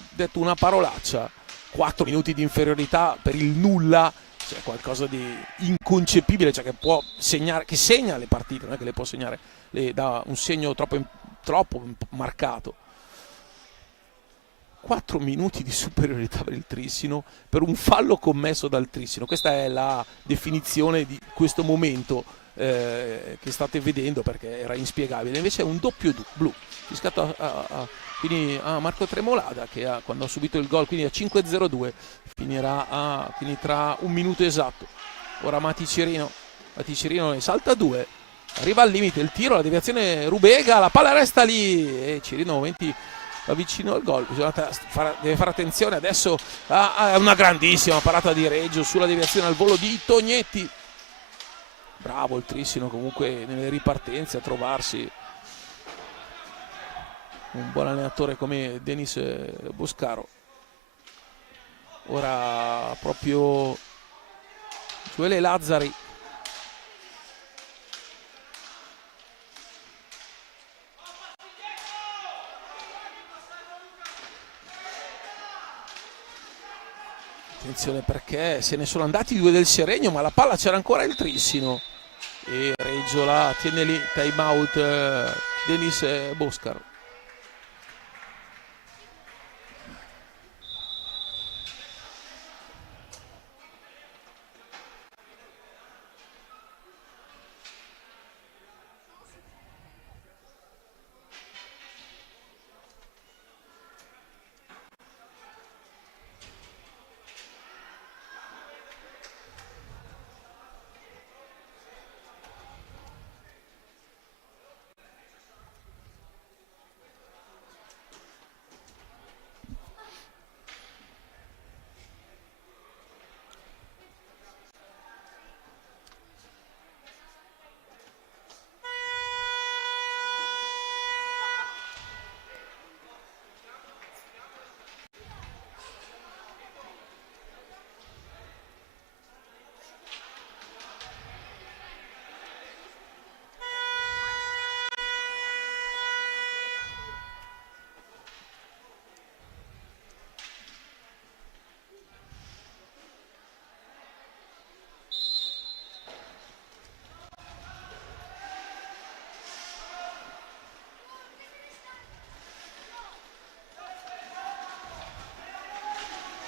detto una parolaccia, 4 minuti di inferiorità per il nulla, cioè qualcosa di inconcepibile, cioè che può segnare, che segna le partite, non è che le può segnare, le dà un segno troppo marcato. 4 minuti di superiorità per il Trissino per un fallo commesso dal Trissino. Questa è la definizione di questo momento che state vedendo, perché era inspiegabile. Invece è un doppio blu fischiato quindi a Marco Tremolada, che quando ha subito il gol, quindi a 5-0-2, finirà quindi tra un minuto esatto. Ora Mati Cirino ne salta 2, arriva al limite il tiro, la deviazione Rubega, la palla resta lì e Cirino a momenti va vicino al gol. Deve fare attenzione adesso a una grandissima parata di Reggio sulla deviazione al volo di Tognetti. Bravo il Trissino comunque nelle ripartenze a trovarsi un buon allenatore come Denis Boscaro. Ora proprio Gioele Lazzari attenzione, perché se ne sono andati 2 del Seregno, ma la palla c'era ancora il Trissino e Reggio la tiene lì. Time out Denis Boscaro.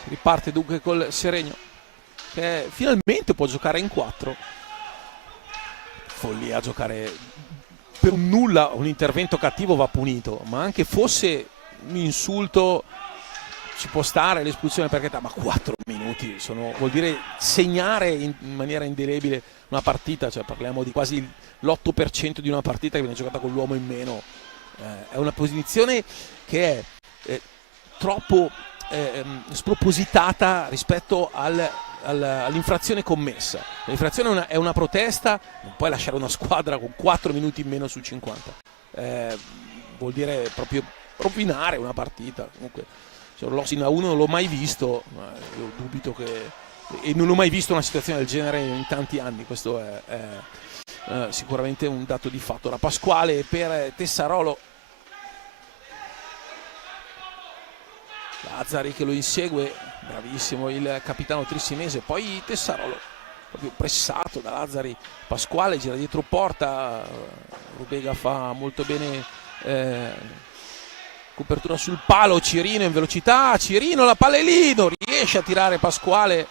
Riparte dunque col Seregno, che finalmente può giocare in 4. Follia giocare per un nulla, un intervento cattivo va punito, ma anche fosse un insulto ci può stare l'espulsione, perché ma 4 minuti vuol dire segnare in maniera indelebile una partita, cioè parliamo di quasi l'8% di una partita che viene giocata con l'uomo in meno. È una posizione che è troppo spropositata rispetto all'infrazione commessa. L'infrazione è una protesta, non puoi lasciare una squadra con 4 minuti in meno su 50. Vuol dire proprio rovinare una partita. Comunque Rossi a 1 non l'ho mai visto, ma io dubito e non ho mai visto una situazione del genere in tanti anni. Questo è sicuramente un dato di fatto. Ora Pasquale per Tessarolo, Lazzari che lo insegue, bravissimo il capitano trissinese. Poi Tessarolo proprio pressato da Lazzari, Pasquale gira dietro porta, Rubega fa molto bene copertura sul palo, Cirino in velocità, Cirino la pallellino, riesce a tirare Pasquale.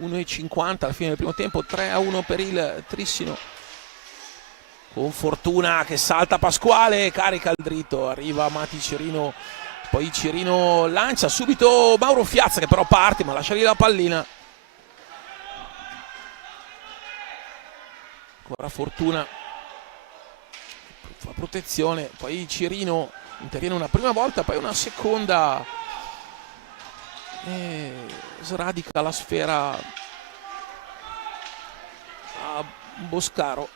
1,50 alla fine del primo tempo, 3-1 per il Trissino. Con fortuna che salta Pasquale, carica il dritto, arriva Mati Cirino, poi Cirino lancia subito Mauro Fiazza, che però parte ma lascia lì la pallina. Ancora fortuna, fa protezione, poi Cirino interviene una prima volta, poi una seconda e sradica la sfera a Boscaro.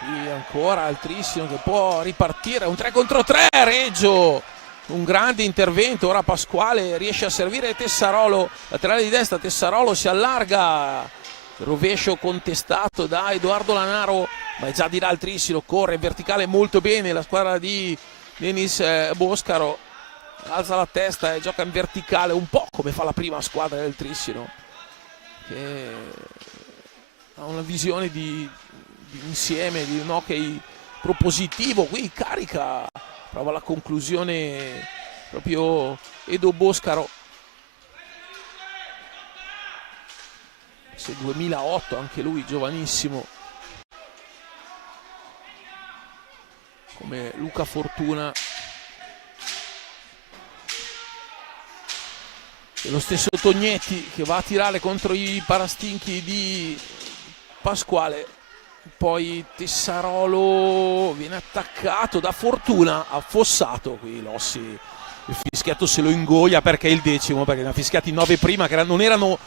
Qui ancora il Trissino che può ripartire, un 3 contro 3, Reggio, un grande intervento. Ora Pasquale riesce a servire Tessarolo, laterale di destra, Tessarolo si allarga, rovescio contestato da Edoardo Lanaro, ma è già di là il Trissino, corre in verticale molto bene la squadra di Denis Boscaro, alza la testa e gioca in verticale, un po' come fa la prima squadra del Trissino, che ha una visione di insieme, di un hockey propositivo, qui carica, prova la conclusione proprio Edo Boscaro. Se 2008, anche lui giovanissimo come Luca Fortuna, e lo stesso Tognetti che va a tirare contro i parastinchi di Pasquale. Poi Tessarolo viene attaccato da Fortuna, affossato qui Lossi, il fischietto se lo ingoia perché è il 10°, perché ne ha fischiati 9 prima che non erano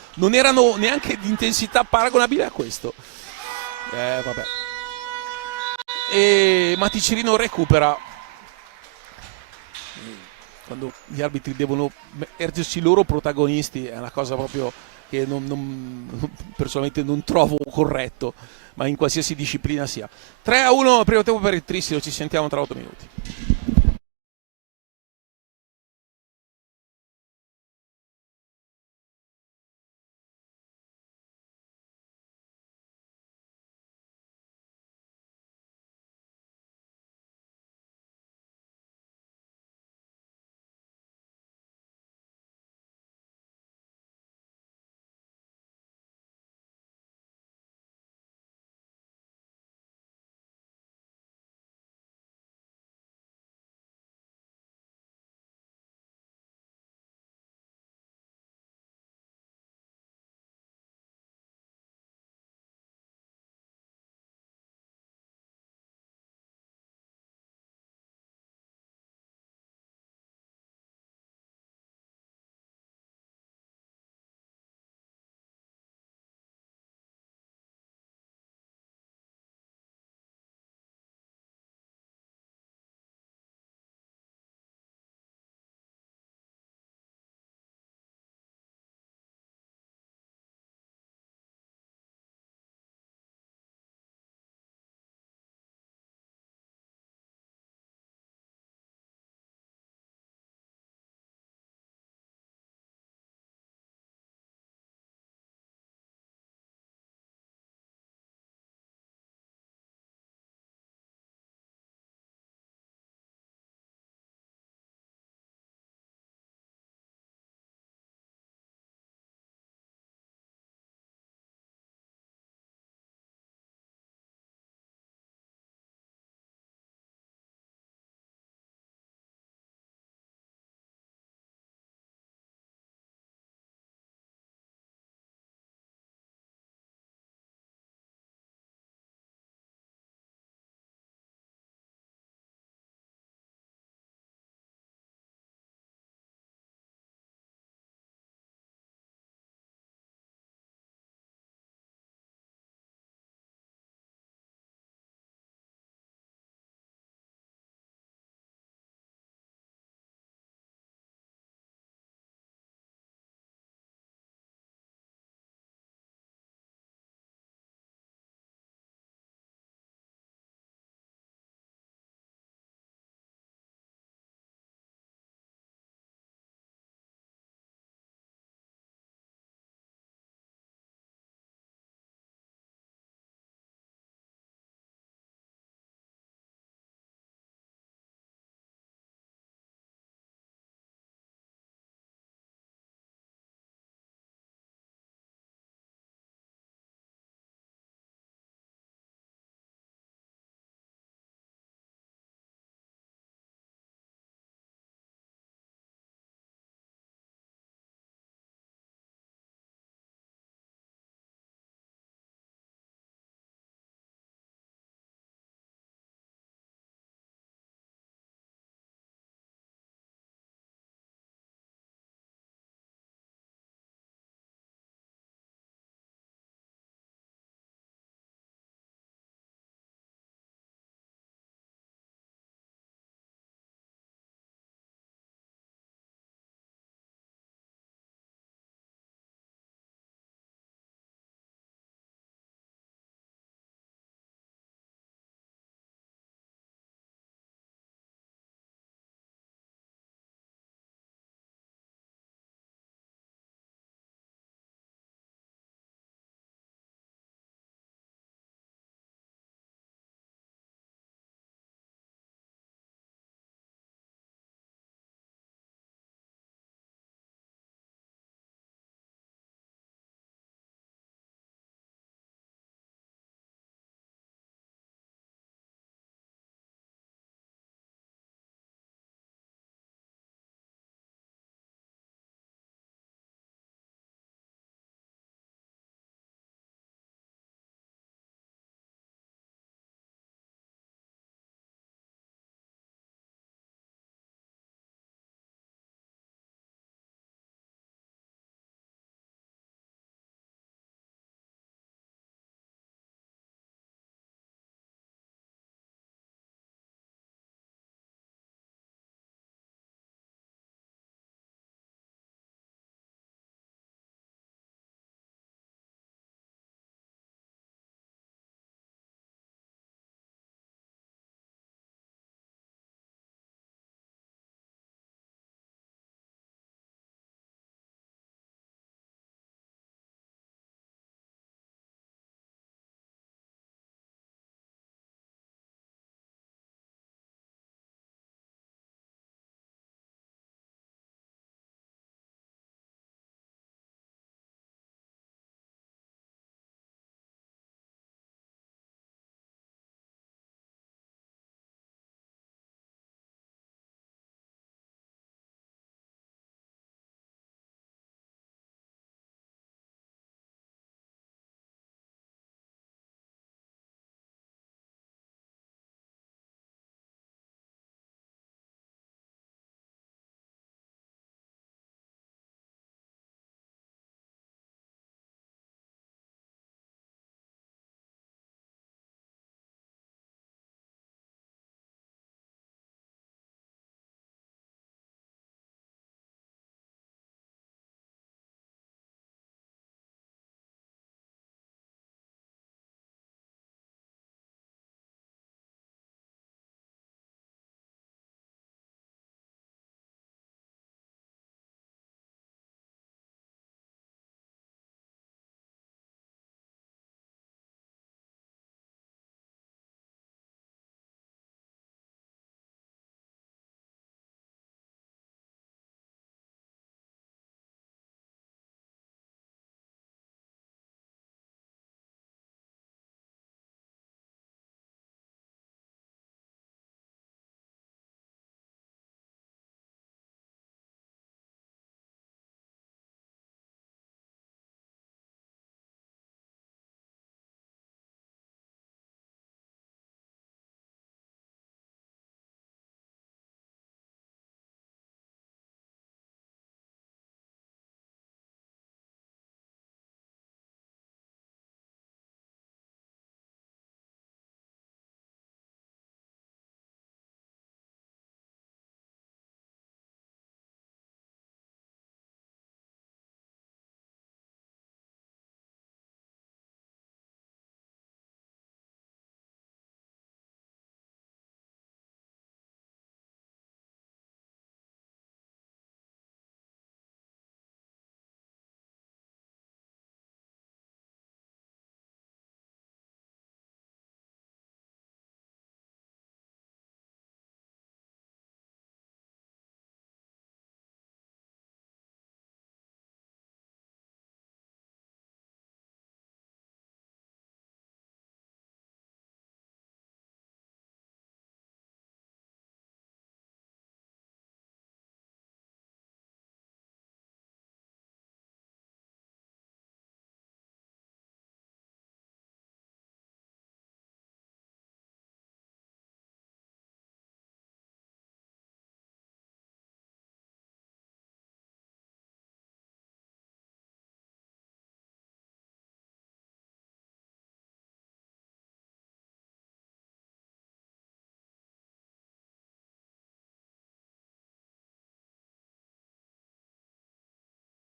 neanche di intensità paragonabile a questo. Vabbè. E Matticirino recupera. Quando gli arbitri devono ergersi loro protagonisti è una cosa proprio che personalmente non trovo corretto, ma in qualsiasi disciplina sia. 3-1 primo tempo per il Trissino, ci sentiamo tra 8 minuti.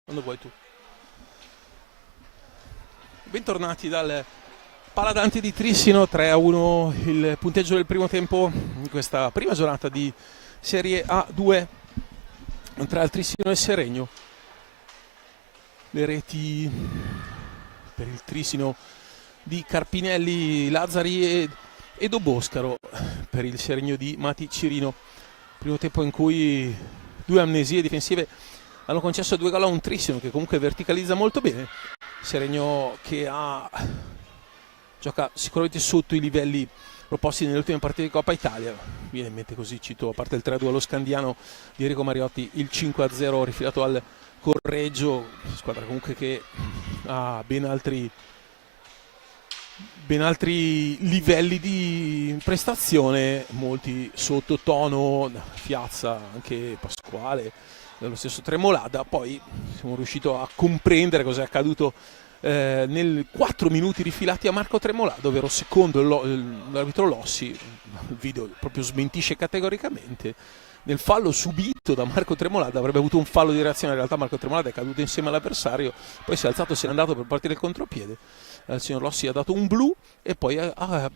quando vuoi tu. Bentornati dal Paladante di Trissino, 3-1 il punteggio del primo tempo in questa prima giornata di Serie A2 tra il Trissino e il Seregno. Le reti per il Trissino di Carpinelli, Lazzari e Doboscaro, per il Seregno di Mati Cirino. Primo tempo in cui due amnesie difensive hanno concesso 2 gol a un Trissino che comunque verticalizza molto bene. Seregno che gioca sicuramente sotto i livelli proposti nelle ultime partite di Coppa Italia. Viene in mente, così cito, a parte il 3-2 allo Scandiano di Enrico Mariotti, il 5-0 rifilato al Correggio, squadra comunque che ha ben altri livelli di prestazione, molti sottotono, Fiazza, anche Pasquale, lo stesso Tremolada. Poi siamo riusciti a comprendere cosa è accaduto nel 4 minuti rifilati a Marco Tremolada, ovvero secondo l'arbitro Lossi, il video proprio smentisce categoricamente, nel fallo subito da Marco Tremolada avrebbe avuto un fallo di reazione. In realtà Marco Tremolada è caduto insieme all'avversario, poi si è alzato e se n'è andato per partire il contropiede. Il signor Lossi ha dato un blu e poi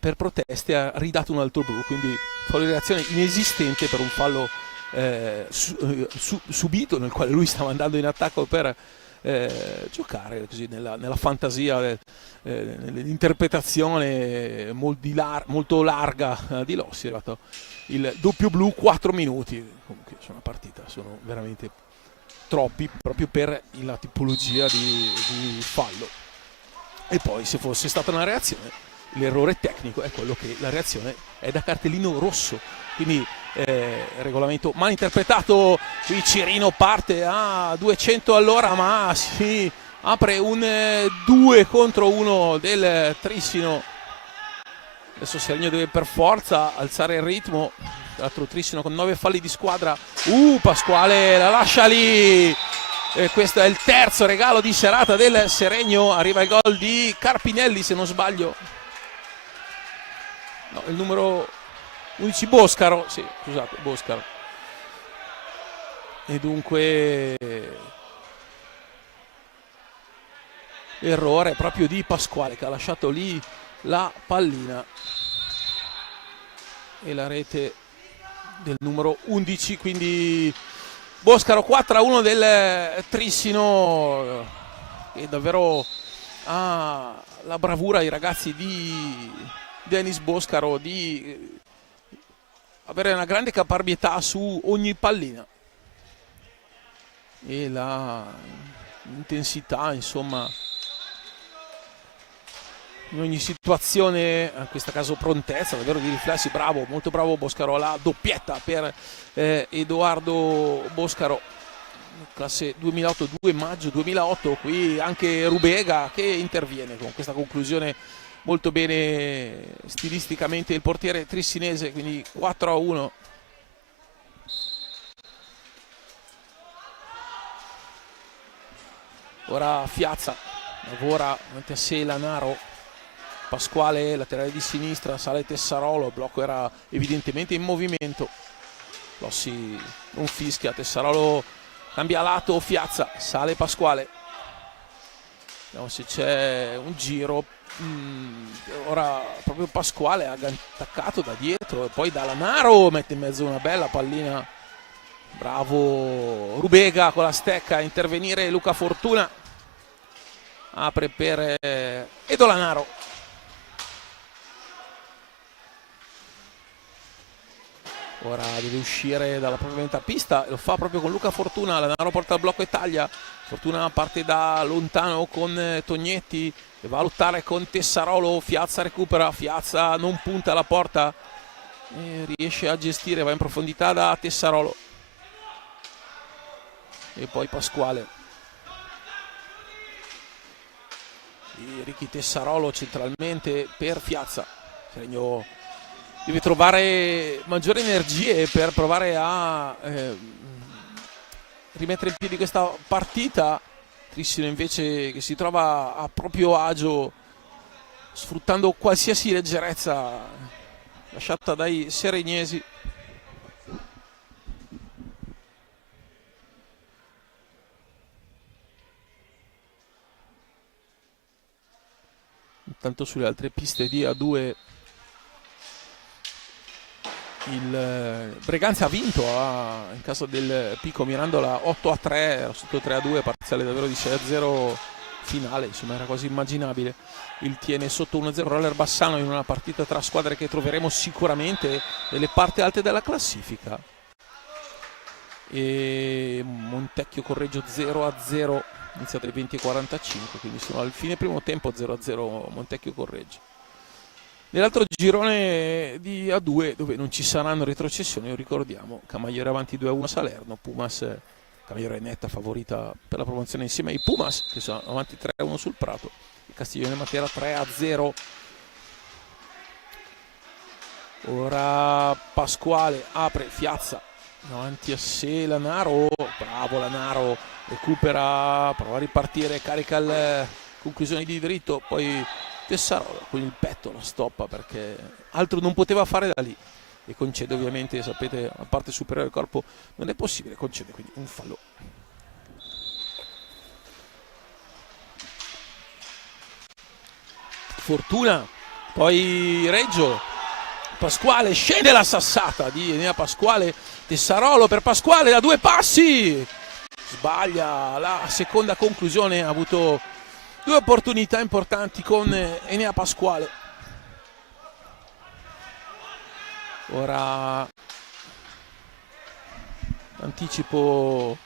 per proteste ha ridato un altro blu, quindi fallo di reazione inesistente per un fallo subito, nel quale lui stava andando in attacco per giocare così nella fantasia, nell'interpretazione molto larga di Lossi. È arrivato il doppio blu, 4 minuti. Comunque una partita, sono veramente troppi proprio per la tipologia di fallo. E poi se fosse stata una reazione, l'errore tecnico è quello che la reazione è da cartellino rosso, quindi regolamento mal interpretato. Qui Cirino parte a 200 all'ora, ma si apre un 2 contro 1 del Trissino. Adesso Seregno deve per forza alzare il ritmo. Tra l'altro Trissino con 9 falli di squadra. Pasquale la lascia lì. Questo è il terzo regalo di serata del Seregno. Arriva il gol di Carpinelli, se non sbaglio. No, il numero 11, Boscaro. Sì, scusate, Boscaro. E dunque errore proprio di Pasquale, che ha lasciato lì la pallina. E la rete del numero 11, quindi Boscaro 4-1 del Trissino. E davvero la bravura ai ragazzi di Denis Boscaro di avere una grande caparbietà su ogni pallina e la intensità, insomma, in ogni situazione, in questo caso prontezza davvero di riflessi. Bravo, molto bravo Boscaro. La doppietta per Edoardo Boscaro, classe 2008, 2 maggio 2008. Qui anche Rubega che interviene con questa conclusione molto bene stilisticamente il portiere trissinese, quindi 4-1. Ora Fiazza lavora davanti a sé Lanaro. Pasquale, laterale di sinistra, sale Tessarolo, il blocco era evidentemente in movimento. Lossi non fischia, Tessarolo cambia lato, Fiazza, sale Pasquale. Vediamo se c'è un giro. Ora proprio Pasquale ha attaccato da dietro e poi da Lanaro mette in mezzo una bella pallina. Bravo Rubega con la stecca a intervenire. Luca Fortuna apre per Edo Lanaro. Ora deve uscire dalla propria metà pista, lo fa proprio con Luca Fortuna. Lanaro porta il blocco e taglia. Fortuna parte da lontano con Tognetti e va a lottare con Tessarolo. Fiazza recupera, Fiazza non punta alla porta e riesce a gestire, va in profondità da Tessarolo e poi Pasquale. E Ricky Tessarolo centralmente per Fiazza. Seregno deve trovare maggiori energie per provare a rimettere in piedi questa partita. Trissino invece che si trova a proprio agio, sfruttando qualsiasi leggerezza lasciata dai seregnesi. tanto sulle altre piste di A2 il Breganze ha vinto in casa del Pico Mirandola 8-3, era sotto 3-2, parziale davvero di 6-0 finale, insomma era quasi immaginabile. Il tiene sotto 1-0 Roller Bassano in una partita tra squadre che troveremo sicuramente nelle parti alte della classifica. E Montecchio Correggio 0-0, iniziate alle 20:45, quindi sono al fine primo tempo 0-0 Montecchio Correggio. Nell'altro girone di A2 dove non ci saranno retrocessioni, ricordiamo Camaiore avanti 2-1 a Salerno, Pumas, Camaiore netta favorita per la promozione insieme ai Pumas che sono avanti 3-1 sul Prato, il Castiglione Matera 3-0. Ora Pasquale apre, Fiazza davanti a sé, Lanaro, bravo Lanaro, recupera, prova a ripartire, carica le conclusioni di dritto, poi Tessarola con il petto la stoppa perché altro non poteva fare da lì e concede, ovviamente sapete la parte superiore del corpo non è possibile, concede quindi un fallo. Fortuna, poi Reggio, Pasquale, scende la sassata di Enea Pasquale, Tessarolo per Pasquale da 2 passi, sbaglia la seconda conclusione, ha avuto 2 opportunità importanti con Enea Pasquale. Ora anticipo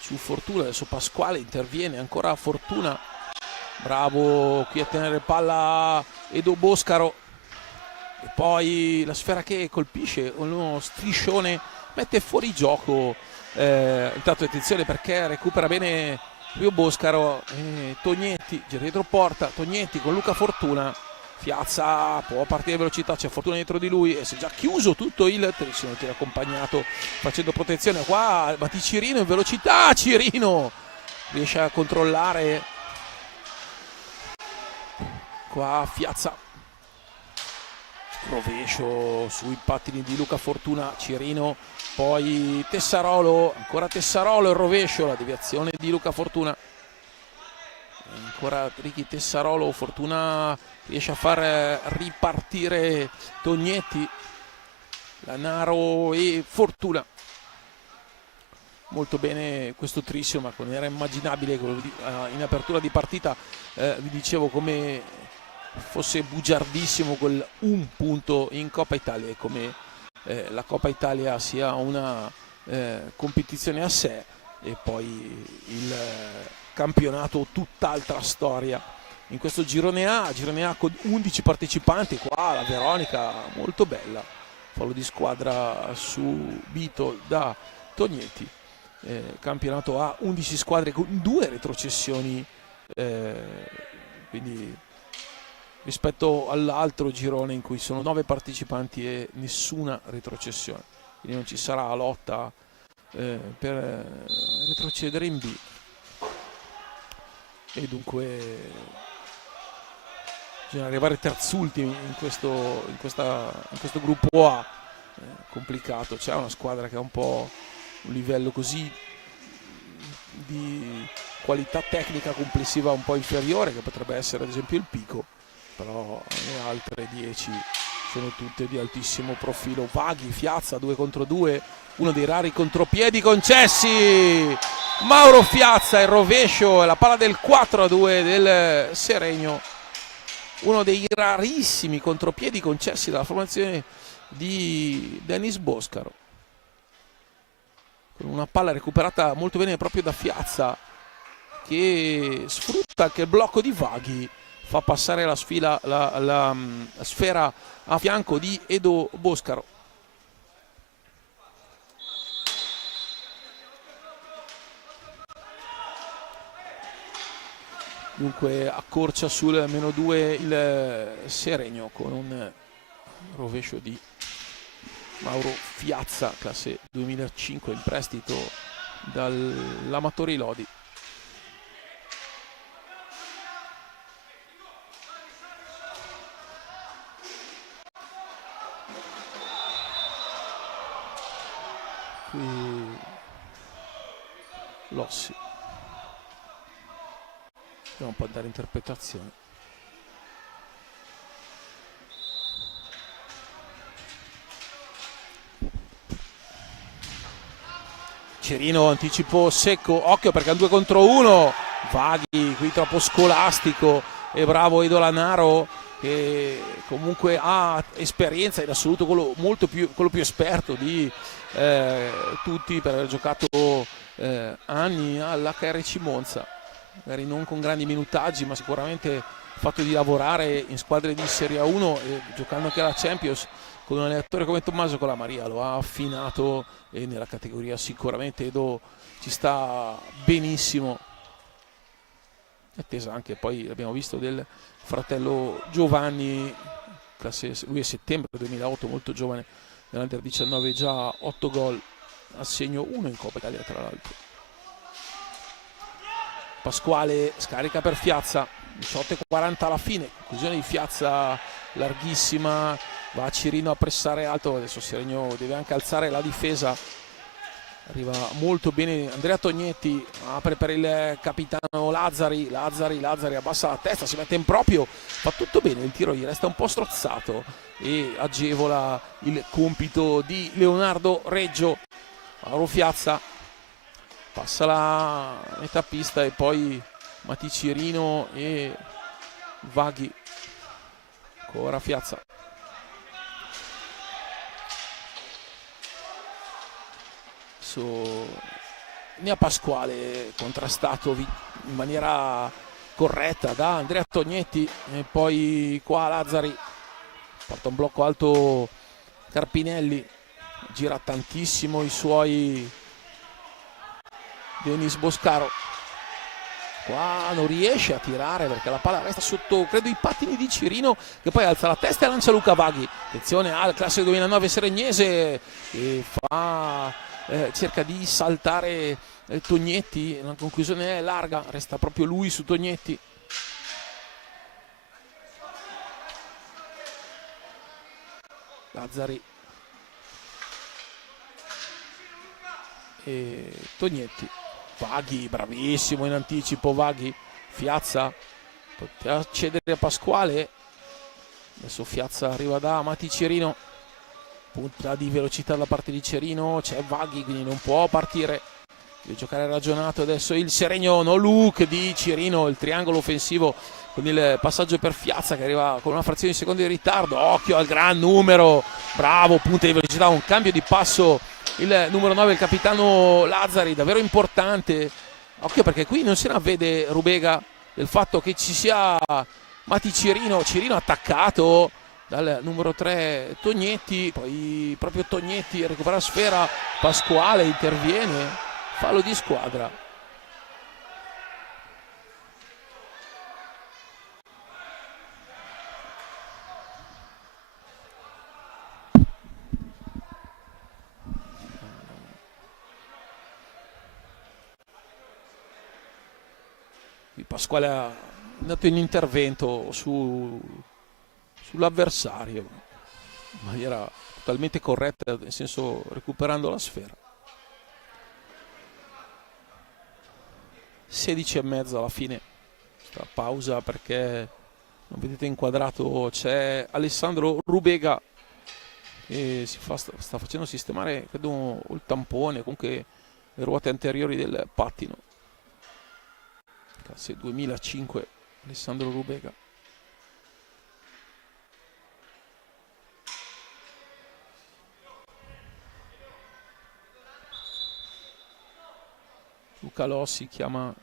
su Fortuna, adesso Pasquale interviene, ancora Fortuna, bravo qui a tenere palla Edo Boscaro, e poi la sfera che colpisce uno striscione, mette fuori gioco, intanto attenzione perché recupera bene Rio Boscaro, Tognetti gira dietro porta, Tognetti con Luca Fortuna, Fiazza può partire a velocità, c'è Fortuna dietro di lui e si è già chiuso tutto il Trissino, tira accompagnato facendo protezione qua, Matti Cirino in velocità, Cirino riesce a controllare qua Fiazza, rovescio sui pattini di Luca Fortuna, Cirino, poi Tessarolo, ancora Tessarolo, il rovescio, la deviazione di Luca Fortuna, ancora Ricky Tessarolo, Fortuna riesce a far ripartire Tognetti, Lanaro e Fortuna. Molto bene questo Trissio, ma non era immaginabile in apertura di partita, vi dicevo come fosse bugiardissimo quel un punto in Coppa Italia e come la Coppa Italia sia una competizione a sé e poi il campionato tutt'altra storia. In questo girone A con 11 partecipanti, qua la Veronica molto bella, fallo di squadra subito da Tognetti. Campionato A, 11 squadre con 2 retrocessioni, quindi rispetto all'altro girone in cui sono 9 partecipanti e nessuna retrocessione, quindi non ci sarà lotta per retrocedere in B e dunque bisogna arrivare terzultimi in questo gruppo A, complicato. C'è una squadra che ha un po' un livello così di qualità tecnica complessiva un po' inferiore, che potrebbe essere ad esempio il Pico, però le altre 10 sono tutte di altissimo profilo. Vaghi, Fiazza 2 contro 2, uno dei rari contropiedi concessi, Mauro Fiazza, il rovescio e la palla del 4-2 del Seregno, uno dei rarissimi contropiedi concessi dalla formazione di Denis Boscaro, con una palla recuperata molto bene proprio da Fiazza, che sfrutta anche il blocco di Vaghi, fa passare la sfera a fianco di Edo Boscaro. Dunque accorcia sul -2 il Seregno con un rovescio di Mauro Fiazza, classe 2005, in prestito dall'Amatori Lodi. Qui Lossi Vediamo un po' dare interpretazione. Cirino, anticipo secco, occhio perché è un 2 contro 1. Vaghi qui troppo scolastico, e bravo Edolanaro che comunque ha esperienza in assoluto, quello più esperto di tutti, per aver giocato anni all'HRC Monza, magari non con grandi minutaggi, ma sicuramente il fatto di lavorare in squadre di Serie 1 e giocando anche alla Champions con un allenatore come Tommaso Colamaria lo ha affinato, e nella categoria sicuramente Edo ci sta benissimo. Attesa anche, poi abbiamo visto, del fratello Giovanni, lui è settembre 2008, molto giovane, nell'Under 19, già 8 gol, assegno 1 in Coppa Italia tra l'altro. Pasquale scarica per Fiazza, 18:40 alla fine, conclusione di Fiazza larghissima, va Cirino a pressare alto, adesso Seregno deve anche alzare la difesa, arriva molto bene Andrea Tognetti, apre per il capitano Lazzari abbassa la testa, si mette in proprio, fa tutto bene, il tiro gli resta un po' strozzato e agevola il compito di Leonardo Reggio. Mauro Fiazza passa la metà pista e poi Mati Cirino e Vaghi. Ancora Fiazza, Nea Pasquale contrastato in maniera corretta da Andrea Tognetti, e poi qua Lazzari porta un blocco alto, Carpinelli gira tantissimo i suoi Denis Boscaro, qua non riesce a tirare perché la palla resta sotto, credo, i pattini di Cirino, che poi alza la testa e lancia Luca Vaghi. Attenzione al classe 2009 Seregnese che cerca di saltare Tognetti, una conclusione larga, resta proprio lui su Tognetti. Lazzari e Tognetti. Vaghi, bravissimo in anticipo Vaghi. Fiazza poteva cedere a Pasquale, adesso Fiazza arriva da Mati Cirino, punta di velocità da parte di Cirino, c'è Vaghi quindi non può partire, deve giocare ragionato. Adesso il Seregno no look di Cirino, il triangolo offensivo con il passaggio per Fiazza che arriva con una frazione di secondo di ritardo, occhio al gran numero, bravo, punta di velocità, un cambio di passo il numero 9, il capitano Lazzari, davvero importante. Occhio perché qui non si ravvede Rubega del fatto che ci sia Mati Cirino attaccato dal numero 3 Tognetti, poi proprio Tognetti recupera la sfera, Pasquale interviene, fallo di squadra. Pasquale è andato in intervento sull'avversario in maniera totalmente corretta, nel senso recuperando la sfera. 16:30 alla fine, questa pausa perché non vedete inquadrato, c'è Alessandro Rubega che sta facendo sistemare, credo, il tampone, comunque le ruote anteriori del pattino. Classe 2005, Alessandro Rubega. Luca Lossi chiama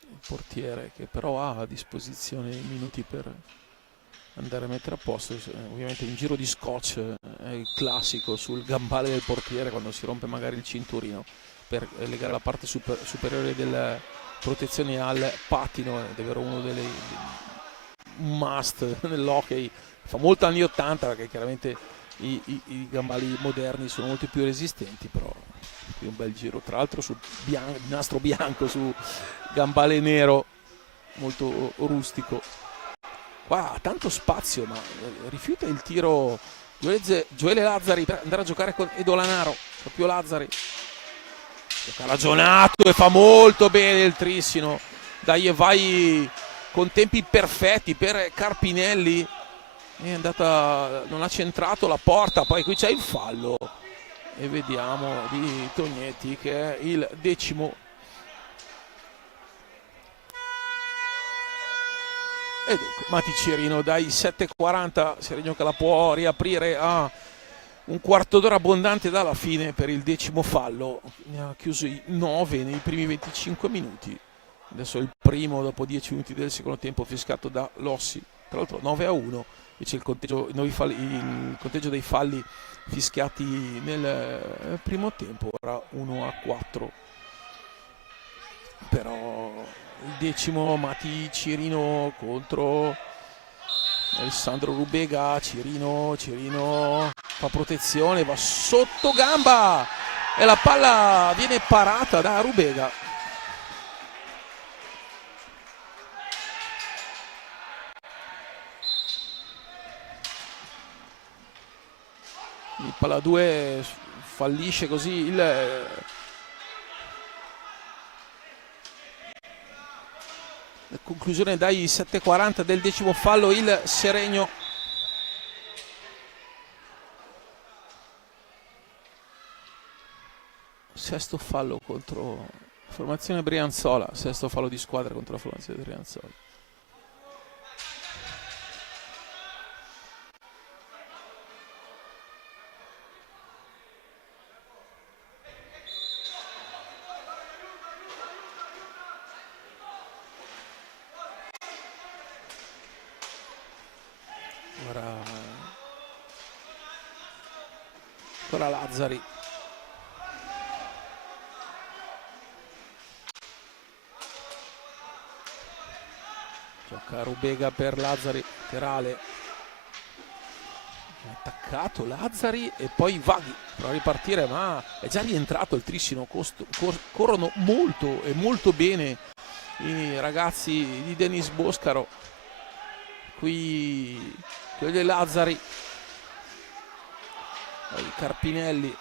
il portiere, che però ha a disposizione i minuti per andare a mettere a posto. Ovviamente un giro di scotch è il classico sul gambale del portiere quando si rompe magari il cinturino, per legare la parte superiore delle protezioni al pattino, è davvero uno dei must nell'hockey. Fa molto anni 80 perché chiaramente i gambali moderni sono molto più resistenti, però qui un bel giro, tra l'altro sul nastro bianco su gambale nero, molto rustico. Qua ha tanto spazio ma rifiuta il tiro Gioele Lazzari per andare a giocare con Edolanaro, proprio Lazzari. Gioca ragionato e fa molto bene il Trissino. Dai e vai con tempi perfetti per Carpinelli. È andata, non ha centrato la porta, poi qui c'è il fallo. E vediamo di Tognetti che è il 10º. E dunque Mati Cirino dai 7:40, Seregno che la può riaprire a un quarto d'ora abbondante dalla fine per il 10º fallo. Ne ha chiuso i 9 nei primi 25 minuti. Adesso è il primo dopo 10 minuti del secondo tempo fiscato da Lossi. Tra l'altro 9-1, invece il conteggio dei falli fischiati nel primo tempo era 1-4. Però il 10º Mati Cirino contro Alessandro Rubega. Cirino fa protezione, va sotto gamba e la palla viene parata da Rubega. Il palla 2 fallisce così la conclusione dai 7:40 del 10º fallo. Il Seregno sesto fallo contro la formazione Brianzola, sesto fallo di squadra contro la formazione Brianzola. Ancora Lazzari. Gioca Rubega per Lazzari, laterale. Attaccato Lazzari e poi Vaghi prova a ripartire, ma è già rientrato il Trissino. Corrono molto e molto bene i ragazzi di Denis Boscaro. Qui chiude Lazzari, poi Carpinelli,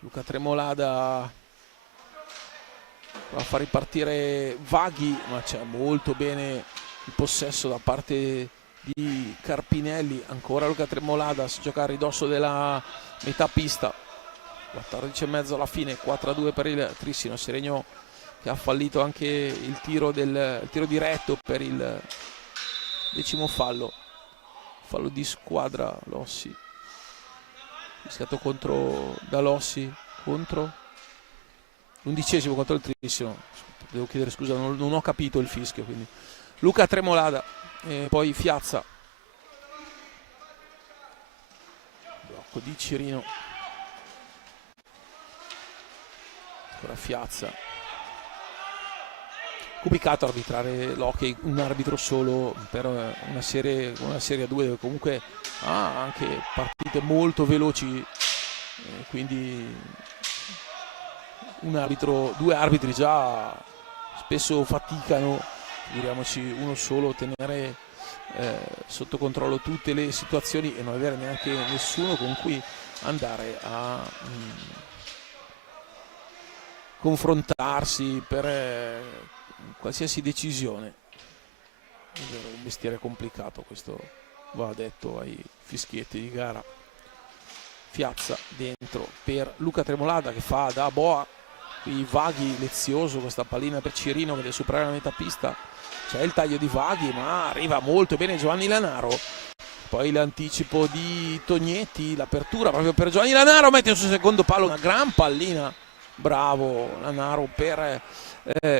Luca Tremolada va a far ripartire Vaghi, ma c'è molto bene il possesso da parte di Carpinelli. Ancora Luca Tremolada, si gioca a ridosso della metà pista, 14:30 alla fine, 4-2 per il Trissino. Seregno che ha fallito anche il tiro diretto per il 10º fallo di squadra. Lossi fischiato da Lossi contro l'11° contro il Trissino. Devo chiedere scusa, non ho capito il fischio, quindi Luca Tremolada e poi Fiazza, blocco di Cirino, ancora Fiazza. Complicato arbitrare l'hockey, un arbitro solo per una serie A2 dove comunque ha anche partite molto veloci, quindi due arbitri già spesso faticano, figuriamoci uno solo, tenere sotto controllo tutte le situazioni e non avere neanche nessuno con cui andare a confrontarsi per qualsiasi decisione. È vero, un mestiere complicato, questo va detto ai fischietti di gara. Fiazza dentro per Luca Tremolada che fa da boa, qui Vaghi lezioso, questa pallina per Cirino che deve superare la metà pista, c'è il taglio di Vaghi ma arriva molto bene Giovanni Lanaro, poi l'anticipo di Tognetti, l'apertura proprio per Giovanni Lanaro, mette sul secondo palo una gran pallina, bravo Lanaro per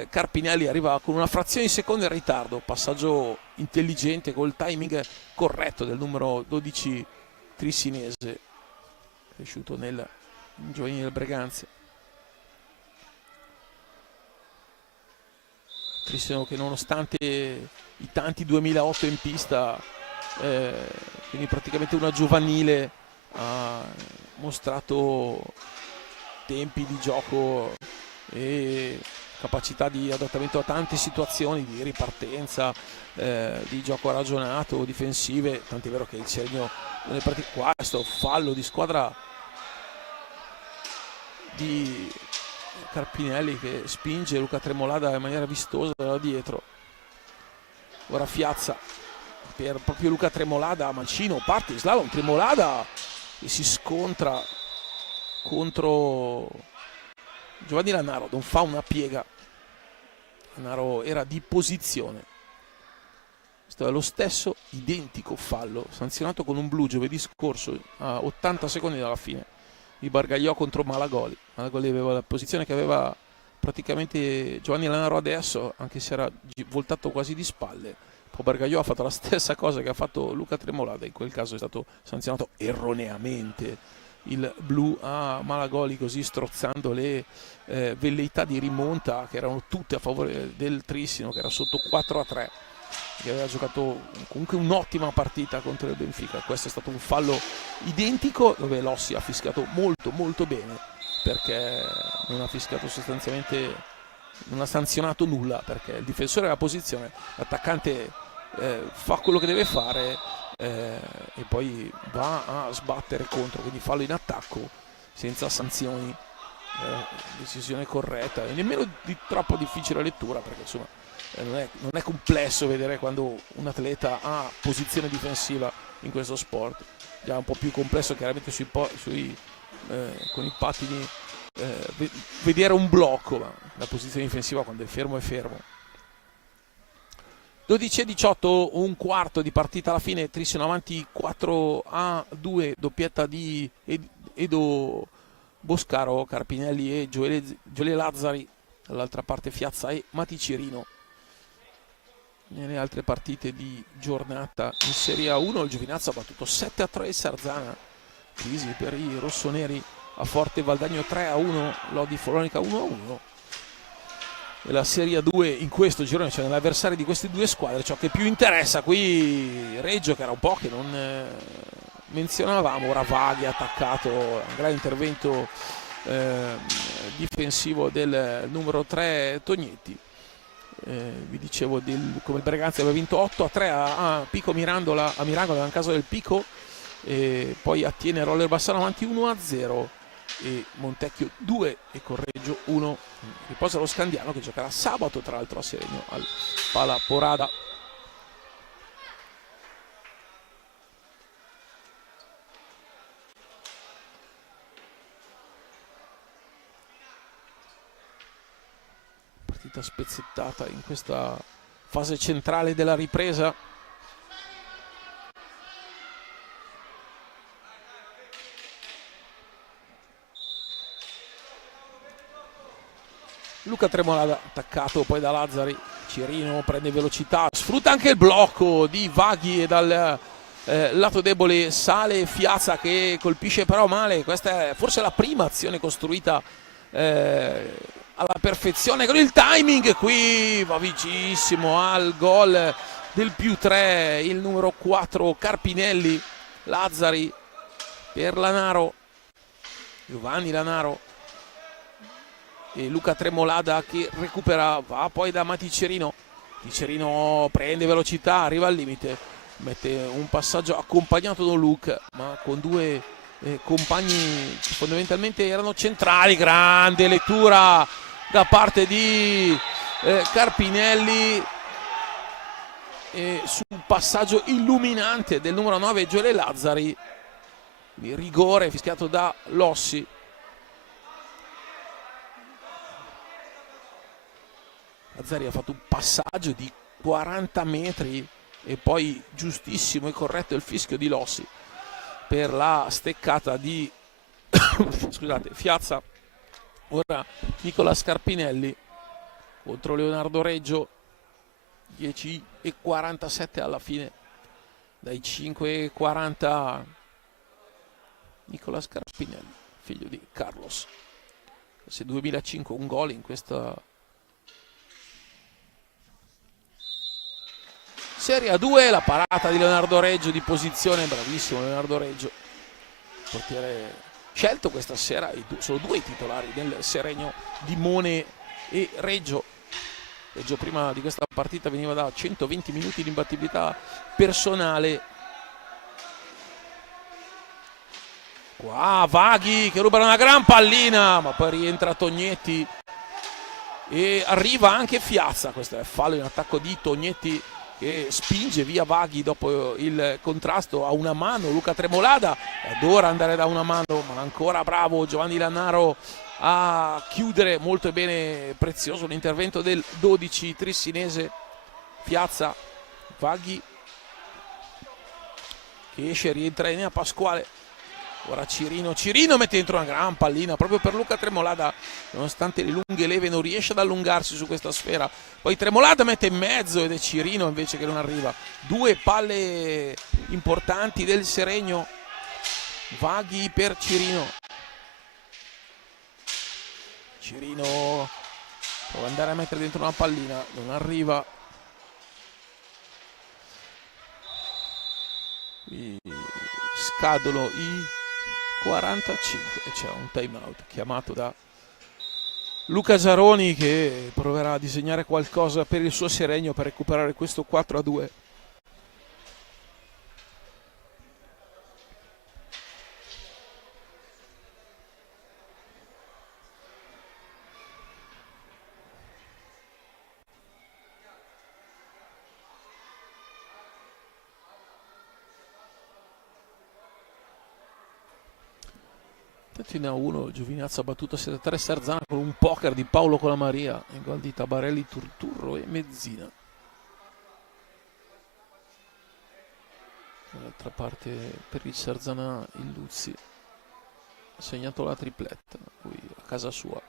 Carpinelli, arriva con una frazione di secondo in ritardo, passaggio intelligente col timing corretto del numero 12 trissinese, cresciuto nel giovanile del Breganze. Trissino che nonostante i tanti 2008 in pista, quindi praticamente una giovanile, ha mostrato tempi di gioco e capacità di adattamento a tante situazioni, di ripartenza, di gioco ragionato, difensive, tant'è vero che il segno nelle partite qua, questo fallo di squadra di Carpinelli che spinge Luca Tremolada in maniera vistosa da dietro. Ora Fiazza per proprio Luca Tremolada, mancino, parte in slalom, Tremolada e si scontra contro Giovanni Lanaro, non fa una piega. Lanaro era di posizione. Questo è lo stesso identico fallo sanzionato con un blu giovedì scorso a 80 secondi dalla fine di Bargagliò contro Malagoli. Malagoli aveva la posizione che aveva praticamente Giovanni Lanaro adesso, anche se era voltato quasi di spalle. Poi Bargagliò ha fatto la stessa cosa che ha fatto Luca Tremolada, in quel caso è stato sanzionato erroneamente il blu a Malagoli, così strozzando le velleità di rimonta che erano tutte a favore del Trissino, che era sotto 4-3, che aveva giocato comunque un'ottima partita contro il Benfica. Questo è stato un fallo identico dove Lossi ha fischiato molto bene, perché non ha fischiato sostanzialmente, non ha sanzionato nulla, perché il difensore è la posizione, l'attaccante fa quello che deve fare e poi va a sbattere contro, quindi fallo in attacco senza sanzioni, decisione corretta e nemmeno di troppo difficile lettura, perché insomma non è complesso vedere quando un atleta ha posizione difensiva in questo sport. Già un po' più complesso chiaramente con i pattini vedere un blocco, ma la posizione difensiva quando è fermo. 12-18, un quarto di partita alla fine, Trissino avanti 4-2, doppietta di Edo Boscaro, Carpinelli e Gioele Lazzari, dall'altra parte Fiazza e Mati Cirino. Nelle altre partite di giornata in Serie A1 il Giovinazzo ha battuto 7-3 il Sarzana, crisi per i rossoneri a Forte Valdagno 3-1, Lodi Follonica 1-1. E la Serie A2 in questo girone, cioè nell'avversario di queste due squadre, ciò che più interessa qui Reggio, che era un po' che non menzionavamo, ora Vaghi attaccato, un grande intervento difensivo del numero 3 Tognetti. Vi dicevo come il Breganzi aveva vinto 8-3 a Pico Mirandola, a Mirandola nel caso del Pico, e poi attiene Roller Bassano avanti 1-0 e Montecchio 2 e Correggio 1. Riposa lo Scandiano che giocherà sabato tra l'altro a Seregno al Pala Porada. Partita spezzettata in questa fase centrale della ripresa. Luca Tremolada attaccato poi da Lazzari, Cirino prende velocità, sfrutta anche il blocco di Vaghi e dal lato debole sale Fiazza che colpisce però male. Questa è forse la prima azione costruita alla perfezione con il timing, qui va vicissimo al gol del +3 il numero 4 Carpinelli. Lazzari per Lanaro, Giovanni Lanaro e Luca Tremolada che recupera, va poi da Mati Cirino. Cirino prende velocità, arriva al limite, mette un passaggio accompagnato da Luca ma con due compagni che fondamentalmente erano centrali. Grande lettura da parte di Carpinelli su un passaggio illuminante del numero 9 Gioele Lazzari, di rigore fischiato da Lossi. Lazzari ha fatto un passaggio di 40 metri e poi giustissimo e corretto il fischio di Lossi per la steccata di scusate, Fiazza. Ora Nicola Scarpinelli contro Leonardo Reggio, 10:47 alla fine, dai 5:40 Nicola Scarpinelli, figlio di Carlos, se 2005 un gol in questa Serie A2. La parata di Leonardo Reggio di posizione, bravissimo Leonardo Reggio, portiere scelto questa sera. Sono due i titolari del Seregno, Dimone e Reggio. Reggio prima di questa partita veniva da 120 minuti di imbattibilità personale. Qua Vaghi che ruba una gran pallina, ma poi rientra Tognetti e arriva anche Fiazza. Questo è fallo in attacco di Tognetti che spinge via Vaghi dopo il contrasto a una mano. Luca Tremolada adora andare da una mano, ma ancora bravo Giovanni Lannaro a chiudere molto bene. Prezioso l'intervento del 12 trissinese. Fiazza, Vaghi che esce, rientra in Pasquale. Ora Cirino mette dentro una gran pallina proprio per Luca Tremolada, nonostante le lunghe leve non riesce ad allungarsi su questa sfera. Poi Tremolada mette in mezzo ed è Cirino invece che non arriva. Due palle importanti del Seregno. Vaghi per Cirino. Cirino prova ad andare a mettere dentro una pallina, non arriva. Qui scadono i 45 e c'è un time out chiamato da Luca Zaroni che proverà a disegnare qualcosa per il suo Seregno per recuperare questo 4-2. In A1 Giovinazzo ha battuto 7-3 Sarzana con un poker di Paolo Colamaria in gol di Tabarelli, Turturro e Mezzina. Dall'altra parte per il Sarzana il Luzzi ha segnato la tripletta qui a casa sua.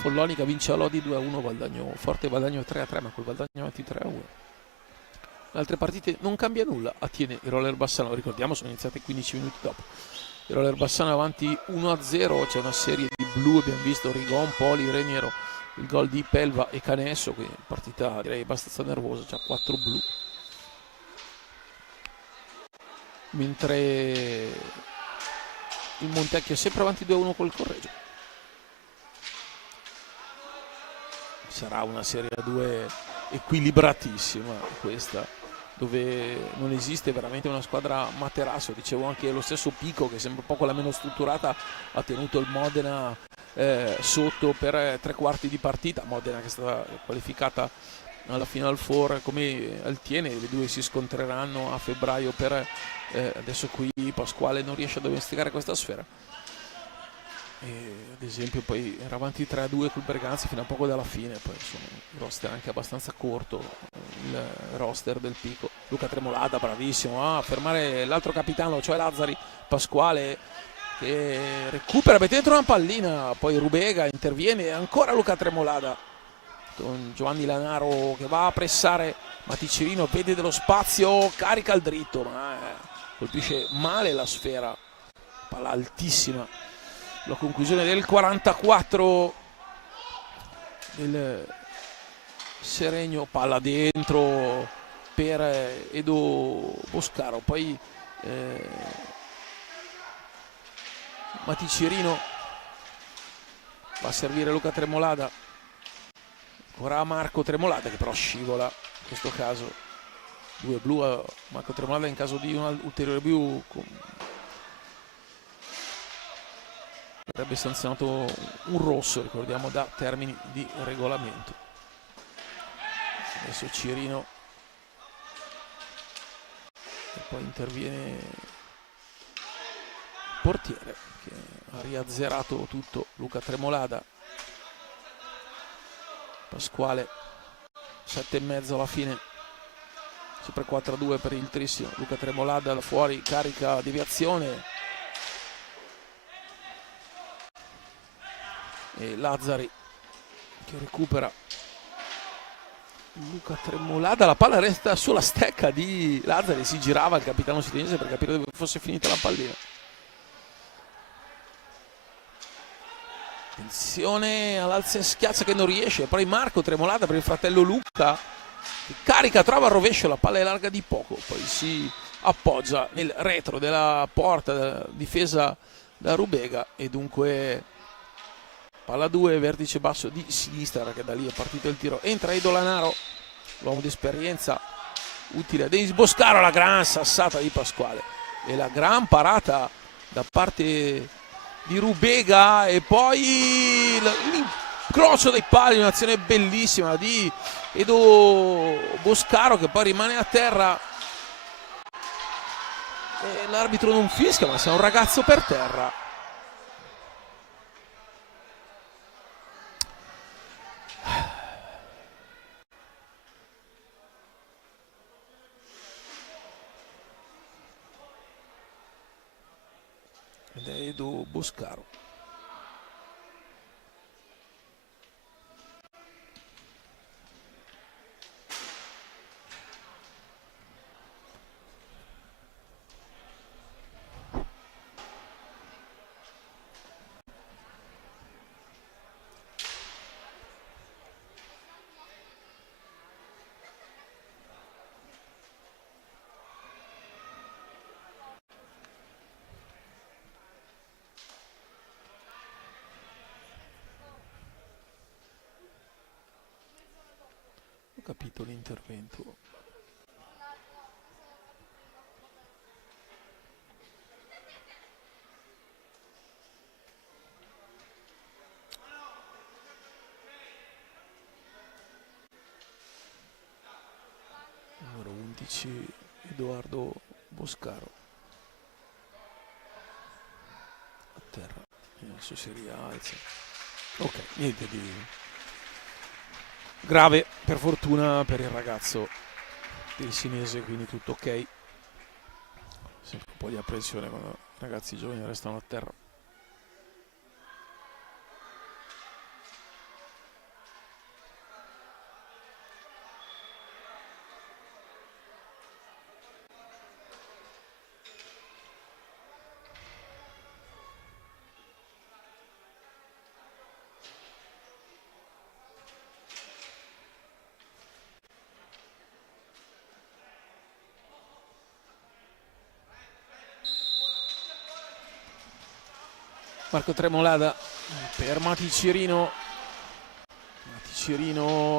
Follonica vince a Lodi 2-1, forte guadagno 3-3, ma col guadagno avanti 3-1. In altre partite non cambia nulla, Attiene il Roller Bassano, ricordiamo sono iniziate 15 minuti dopo. Il Roller Bassano avanti 1-0, c'è una serie di blu, abbiamo visto Rigon, Poli, Reniero, il gol di Pelva e Canesso, quindi partita direi abbastanza nervosa, c'ha 4 blu. Mentre il Montecchio è sempre avanti 2-1 col Correggio. Sarà una serie a 2 equilibratissima questa, dove non esiste veramente una squadra materasso. Dicevo anche lo stesso Pico che sembra un po' quella meno strutturata ha tenuto il Modena sotto per 3/4 di partita. Modena che è stata qualificata alla Final Four come Altiene, le due si scontreranno a febbraio per adesso qui Pasquale non riesce a domesticare questa sfera. E, ad esempio poi era avanti 3-2 col Berganzi fino a poco dalla fine, poi insomma il roster è anche abbastanza corto, il roster del Pico. Luca Tremolada bravissimo a fermare l'altro capitano, cioè Lazzari. Pasquale che recupera, mette dentro una pallina, poi Rubega interviene, ancora Luca Tremolada con Giovanni Lannaro che va a pressare, Maticirino vede dello spazio, carica il dritto ma colpisce male la sfera, palla altissima. La conclusione del 44 del Seregno, palla dentro per Edo Boscaro, poi Maticirino va a servire Luca Tremolada, ancora Marco Tremolada che però scivola in questo caso. 2 blu a Marco Tremolada in caso di un ulteriore blu avrebbe sanzionato un rosso, ricordiamo, da termini di regolamento. Adesso Cirino e poi interviene il portiere che ha riazzerato tutto, Luca Tremolada. Pasquale 7,5 alla fine, sempre 4-2 per il Trissino. Luca Tremolada da fuori, carica, deviazione e Lazzari che recupera. Luca Tremolada, la palla resta sulla stecca di Lazzari, si girava il capitano silenese per capire dove fosse finita la pallina. Attenzione all'alza e schiaccia che non riesce, poi Marco Tremolada per il fratello Luca che carica, trova al rovescio, la palla è larga di poco, poi si appoggia nel retro della porta difesa da Rubega e dunque palla 2, vertice basso di sinistra perché da lì è partito il tiro. Entra Edo Lannaro, l'uomo di esperienza utile a Denis Boscaro, la gran sassata di Pasquale e la gran parata da parte di Rubega, e poi l'incrocio dei pali, un'azione bellissima di Edo Boscaro che poi rimane a terra e l'arbitro non fischia, ma c'è un ragazzo per terra. Ed è Edo Boscaro. Ho capito l'intervento. Numero 11 Edoardo Boscaro a terra, adesso si rialza. Ok, niente di grave per fortuna per il ragazzo del Sinese, quindi tutto ok. Sempre un po' di apprensione quando ragazzi giovani restano a terra. Marco Tremolada per Maticirino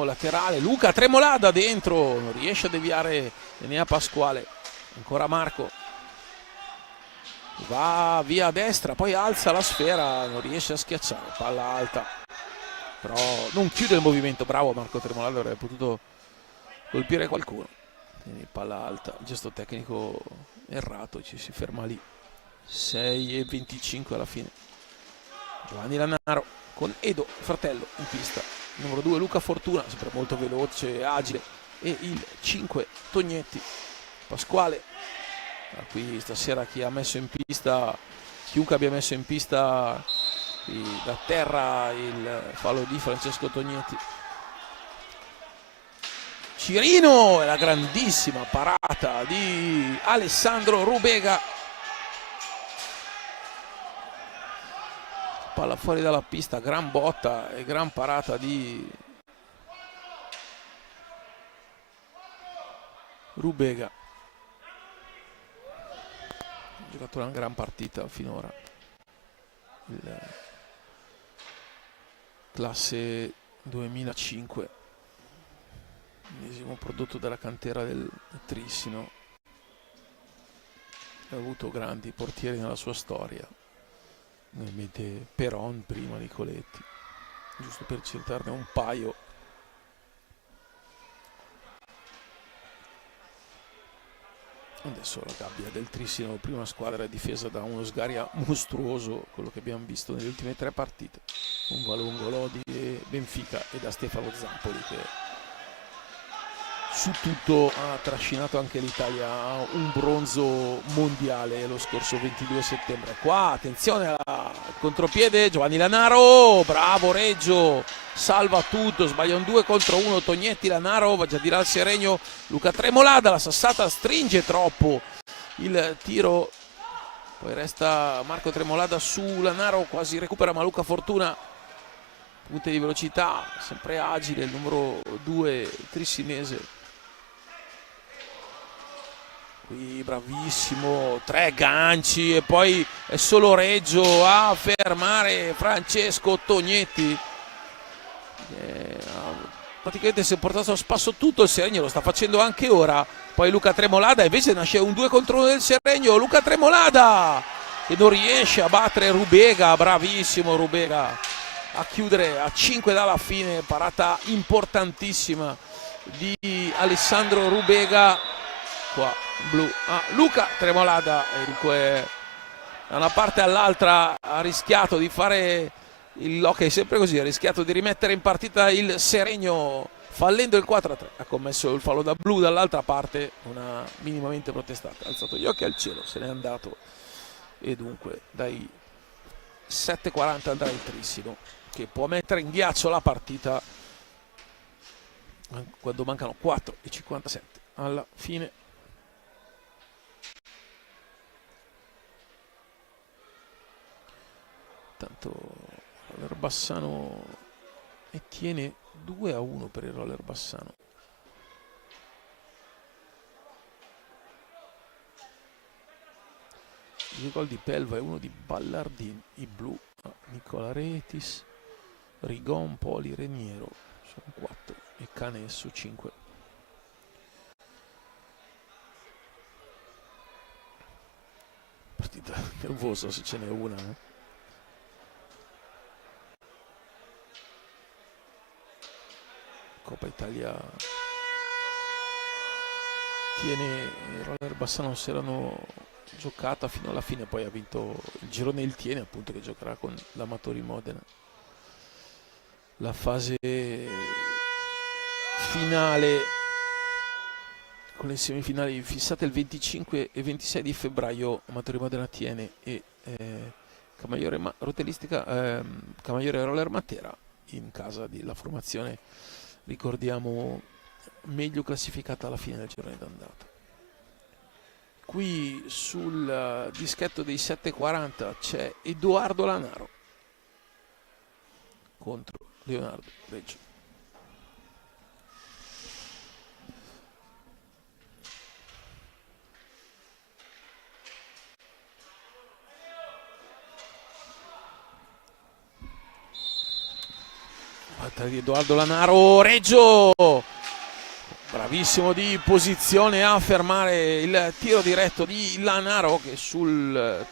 laterale, Luca Tremolada dentro, non riesce a deviare Enea Pasquale, ancora Marco, va via a destra, poi alza la sfera, non riesce a schiacciare, palla alta, però non chiude il movimento, bravo Marco Tremolada, avrebbe potuto colpire qualcuno, quindi palla alta, gesto tecnico errato, ci si ferma lì. 6:25 alla fine. Giovanni Lannaro con Edo, fratello, in pista. Numero 2 Luca Fortuna, sempre molto veloce e agile. E il 5 Tognetti. Pasquale. Qui stasera chi ha messo in pista, chiunque abbia messo in pista da terra il fallo di Francesco Tognetti. Cirino e la grandissima parata di Alessandro Rubega. Palla fuori dalla pista, gran botta e gran parata di Rubega. Ha giocato una gran partita finora. Il classe 2005, l'ennesimo prodotto della cantera del Trissino. Ha avuto grandi portieri nella sua storia. Ovviamente Peron prima, Nicoletti, giusto per citarne un paio. Adesso la gabbia del Trissino, prima squadra difesa da uno Sgaria mostruoso, quello che abbiamo visto nelle ultime 3 partite, con Valongo, Lodi e Benfica, e da Stefano Zampoli che su tutto ha trascinato anche l'Italia a un bronzo mondiale lo scorso 22 settembre. Qua attenzione al contropiede, Giovanni Lannaro, bravo Reggio, salva tutto, sbaglia un 2 contro 1 Tognetti, Lannaro va già di là al Seregno, Luca Tremolada, la sassata stringe troppo il tiro, poi resta Marco Tremolada su Lannaro, quasi recupera, ma Luca Fortuna, punte di velocità, sempre agile, il numero 2 trissinese. Qui bravissimo, 3 ganci e poi è solo Reggio a fermare Francesco Tognetti. praticamente si è portato a spasso tutto il Seregno, lo sta facendo anche ora. Poi Luca Tremolada, invece nasce un 2 contro 1 del Seregno. Luca Tremolada che non riesce a battere Rubega, bravissimo Rubega a chiudere a 5 dalla fine, parata importantissima di Alessandro Rubega. Qua blu Luca Tremolada, e dunque da una parte all'altra ha rischiato di fare l'hockey, sempre così, ha rischiato di rimettere in partita il Seregno fallendo il 4-3, ha commesso il fallo da blu, dall'altra parte non ha minimamente protestato, ha alzato gli occhi al cielo, se n'è andato, e dunque dai 7:40 andrà il Trissino, che può mettere in ghiaccio la partita quando mancano 4:57 alla fine. Tanto Roller Bassano e tiene 2-1 per il Roller Bassano. Il gol di Pelva è uno di Ballardin, i blu Nicola Retis, Rigon, Poli, Reniero sono 4 e Canesso 5. Partita nervosa se ce n'è una. Coppa Italia tiene il Roller Bassano, non si erano giocata fino alla fine, poi ha vinto il girone il Tiene, appunto, che giocherà con l'Amatori Modena. La fase finale con le semifinali fissate il 25 e 26 di febbraio, Amatori Modena Tiene e Camaiore Camaiore Roller Matera in casa della formazione, ricordiamo, meglio classificata alla fine del girone d'andata. Qui sul dischetto dei 7:40 c'è Edoardo Lanaro contro Leonardo Reggio. Battaglia di Edoardo Lanaro, Reggio bravissimo di posizione a fermare il tiro diretto di Lanaro, che sul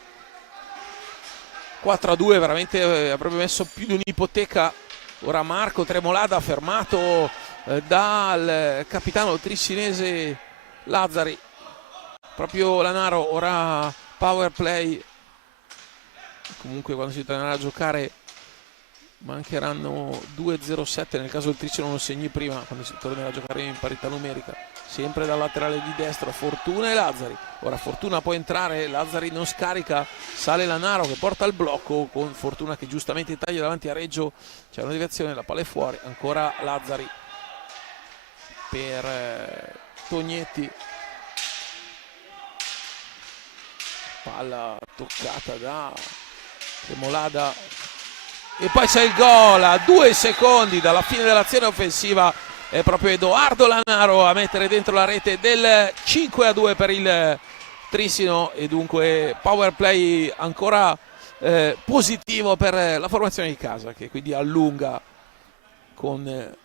4-2 veramente avrebbe messo più di un'ipoteca. Ora Marco Tremolada fermato dal capitano trissinese Lazzari, proprio Lanaro. Ora power play, comunque quando si tornerà a giocare mancheranno 2:07 nel caso il Tricino non segni prima, quando si tornerà a giocare in parità numerica, sempre dal laterale di destra Fortuna e Lazzari. Ora Fortuna può entrare, Lazzari non scarica, sale Lanaro che porta il blocco con Fortuna che giustamente taglia davanti a Reggio, c'è una deviazione, la palla è fuori, ancora Lazzari per Tognetti, palla toccata da Tremolada. E poi c'è il gol a 2 secondi dalla fine dell'azione offensiva, è proprio Edoardo Lanaro a mettere dentro la rete del 5-2 per il Trissino, e dunque power play ancora positivo per la formazione di casa, che quindi allunga con il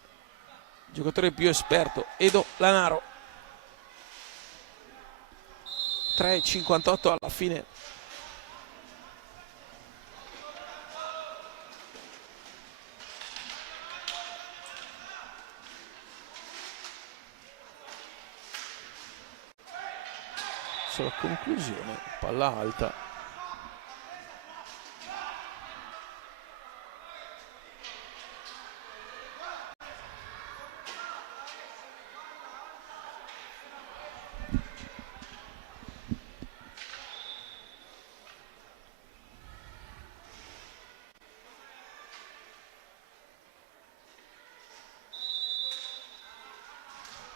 giocatore più esperto Edo Lanaro. 3:58 alla fine. La conclusione, palla alta,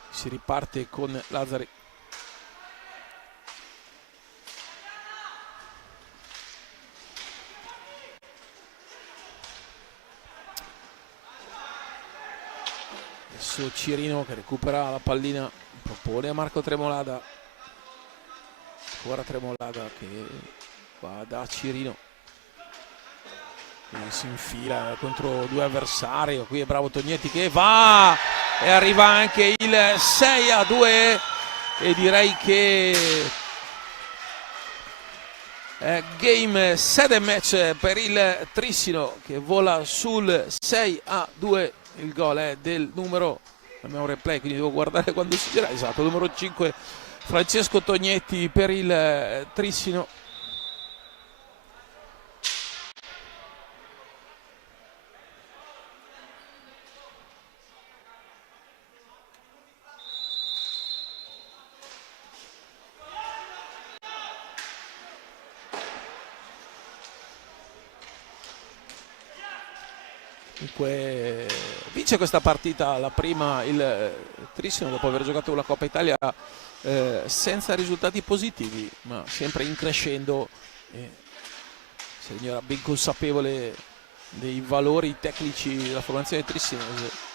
si riparte con Lazzari. Cirino che recupera la pallina, propone a Marco Tremolada, ancora Tremolada che va da Cirino e si infila contro due avversari. Qui è bravo Tognetti che va e arriva anche il 6-2 e direi che game set and match per il Trissino che vola sul 6-2. Il gol è del numero, abbiamo replay quindi devo guardare quando si gira, esatto, numero 5 Francesco Tognetti per il Trissino. Dunque vince questa partita, la prima il Trissino dopo aver giocato la Coppa Italia senza risultati positivi ma sempre in crescendo. Serenio era ben consapevole dei valori tecnici della formazione trissinese.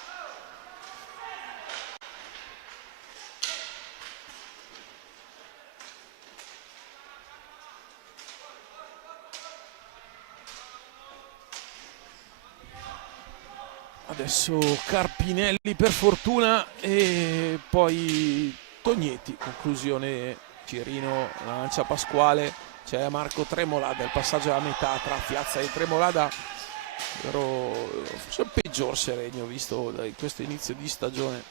Adesso Carpinelli per fortuna e poi Tognetti, conclusione Cirino, lancia Pasquale, c'è Marco Tremolada, il passaggio a metà tra Piazza e Tremolada, forse il peggior Serenio visto da questo inizio di stagione,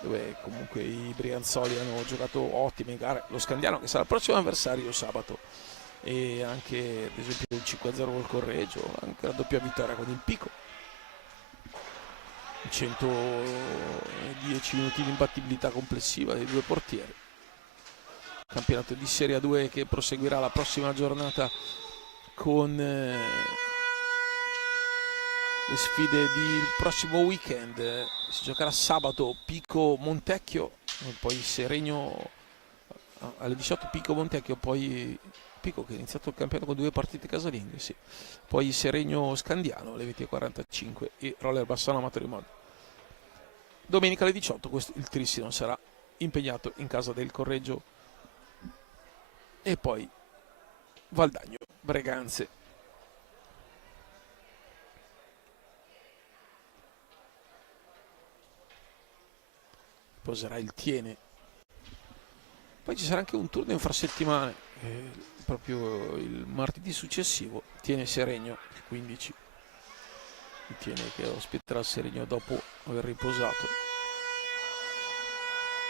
dove comunque i Brianzoli hanno giocato ottime gare, lo Scandiano che sarà il prossimo avversario sabato, e anche ad esempio il 5-0 col Correggio, anche la doppia vittoria con il Pico, 110 minuti di imbattibilità complessiva dei due portieri. Campionato di Serie A2 che proseguirà la prossima giornata con le sfide del prossimo weekend. Si giocherà sabato Pico Montecchio, poi Serenio alle 18, Pico Montecchio, poi Pico che ha iniziato il campionato con 2 partite casalinghe, sì. Poi Serenio Scandiano alle 20:45 e Roller Bassano Amatori Mod. Domenica alle 18 il Trissino sarà impegnato in casa del Correggio e poi Valdagno Breganze. Poserà il Tiene. Poi ci sarà anche un turno infrasettimane, proprio il martedì successivo, Tiene Serenio, il 15. Il Tiene che ospiterà Serenio dopo aver riposato.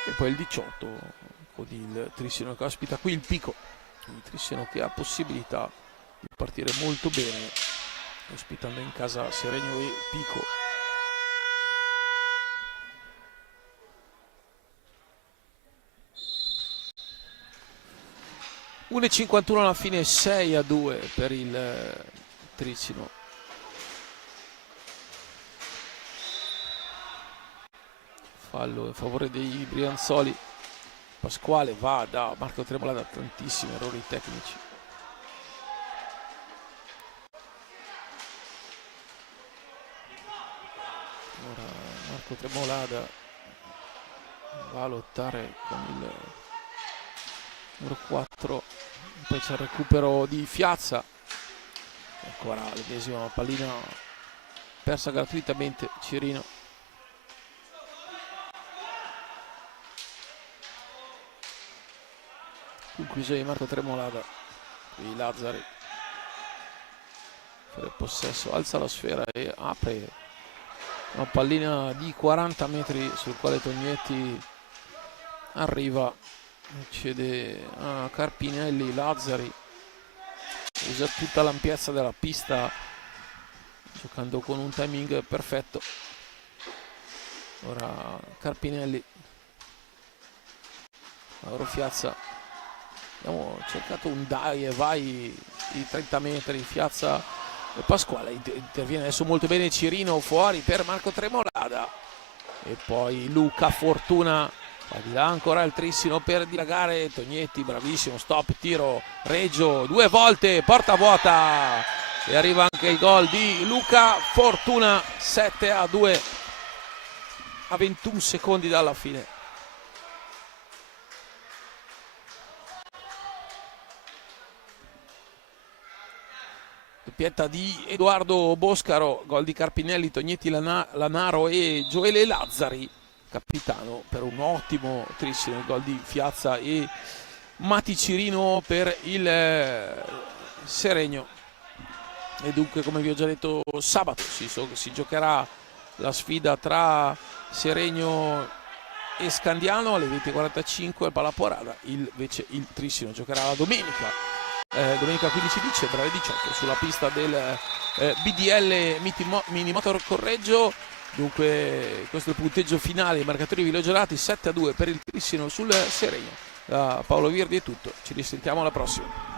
E poi il 18 con il Trissino che ospita qui il Pico. Il Trissino che ha possibilità di partire molto bene, ospitando in casa Serenio e Pico. (1:51) alla fine, 6-2 per il Trissino. Fallo in favore dei Brianzoli. Pasquale va da Marco Tremolada, tantissimi errori tecnici. Ora Marco Tremolada va a lottare con il numero 4, poi c'è il recupero di Fiazza, ancora l'ennesima pallina persa gratuitamente. Cirino, conclusione di Marco Tremolada, qui Lazzari per il possesso, alza la sfera e apre una pallina di 40 metri sul quale Tognetti arriva, cede a Carpinelli. Lazzari usa tutta l'ampiezza della pista giocando con un timing perfetto. Ora Carpinelli, Mauro Fiazza, abbiamo cercato un dai e vai di 30 metri, Fiazza e Pasquale interviene adesso molto bene Cirino, fuori per Marco Tremolada e poi Luca Fortuna. Va di là ancora il Trissino per dilagare, Tognetti bravissimo, stop, tiro, Reggio 2 volte, porta vuota e arriva anche il gol di Luca Fortuna, 7-2 a 21 secondi dalla fine. doppietta di Edoardo Boscaro, gol di Carpinelli, Tognetti, Lanaro e Gioele Lazzari, capitano, per un ottimo trissimo, il gol di Fiazza e Mati Cirino per il Seregno. E dunque, come vi ho già detto, sabato si giocherà la sfida tra Seregno e Scandiano alle 20:45 al Palaporada. Invece il trissimo giocherà la domenica 15 dicembre alle 18 sulla pista del BDL Mini Motor Correggio. Dunque questo è il punteggio finale, i marcatori vi li ho già dati, 7-2 per il trissimo sul Seregno. Da Paolo Virdi è tutto, ci risentiamo alla prossima.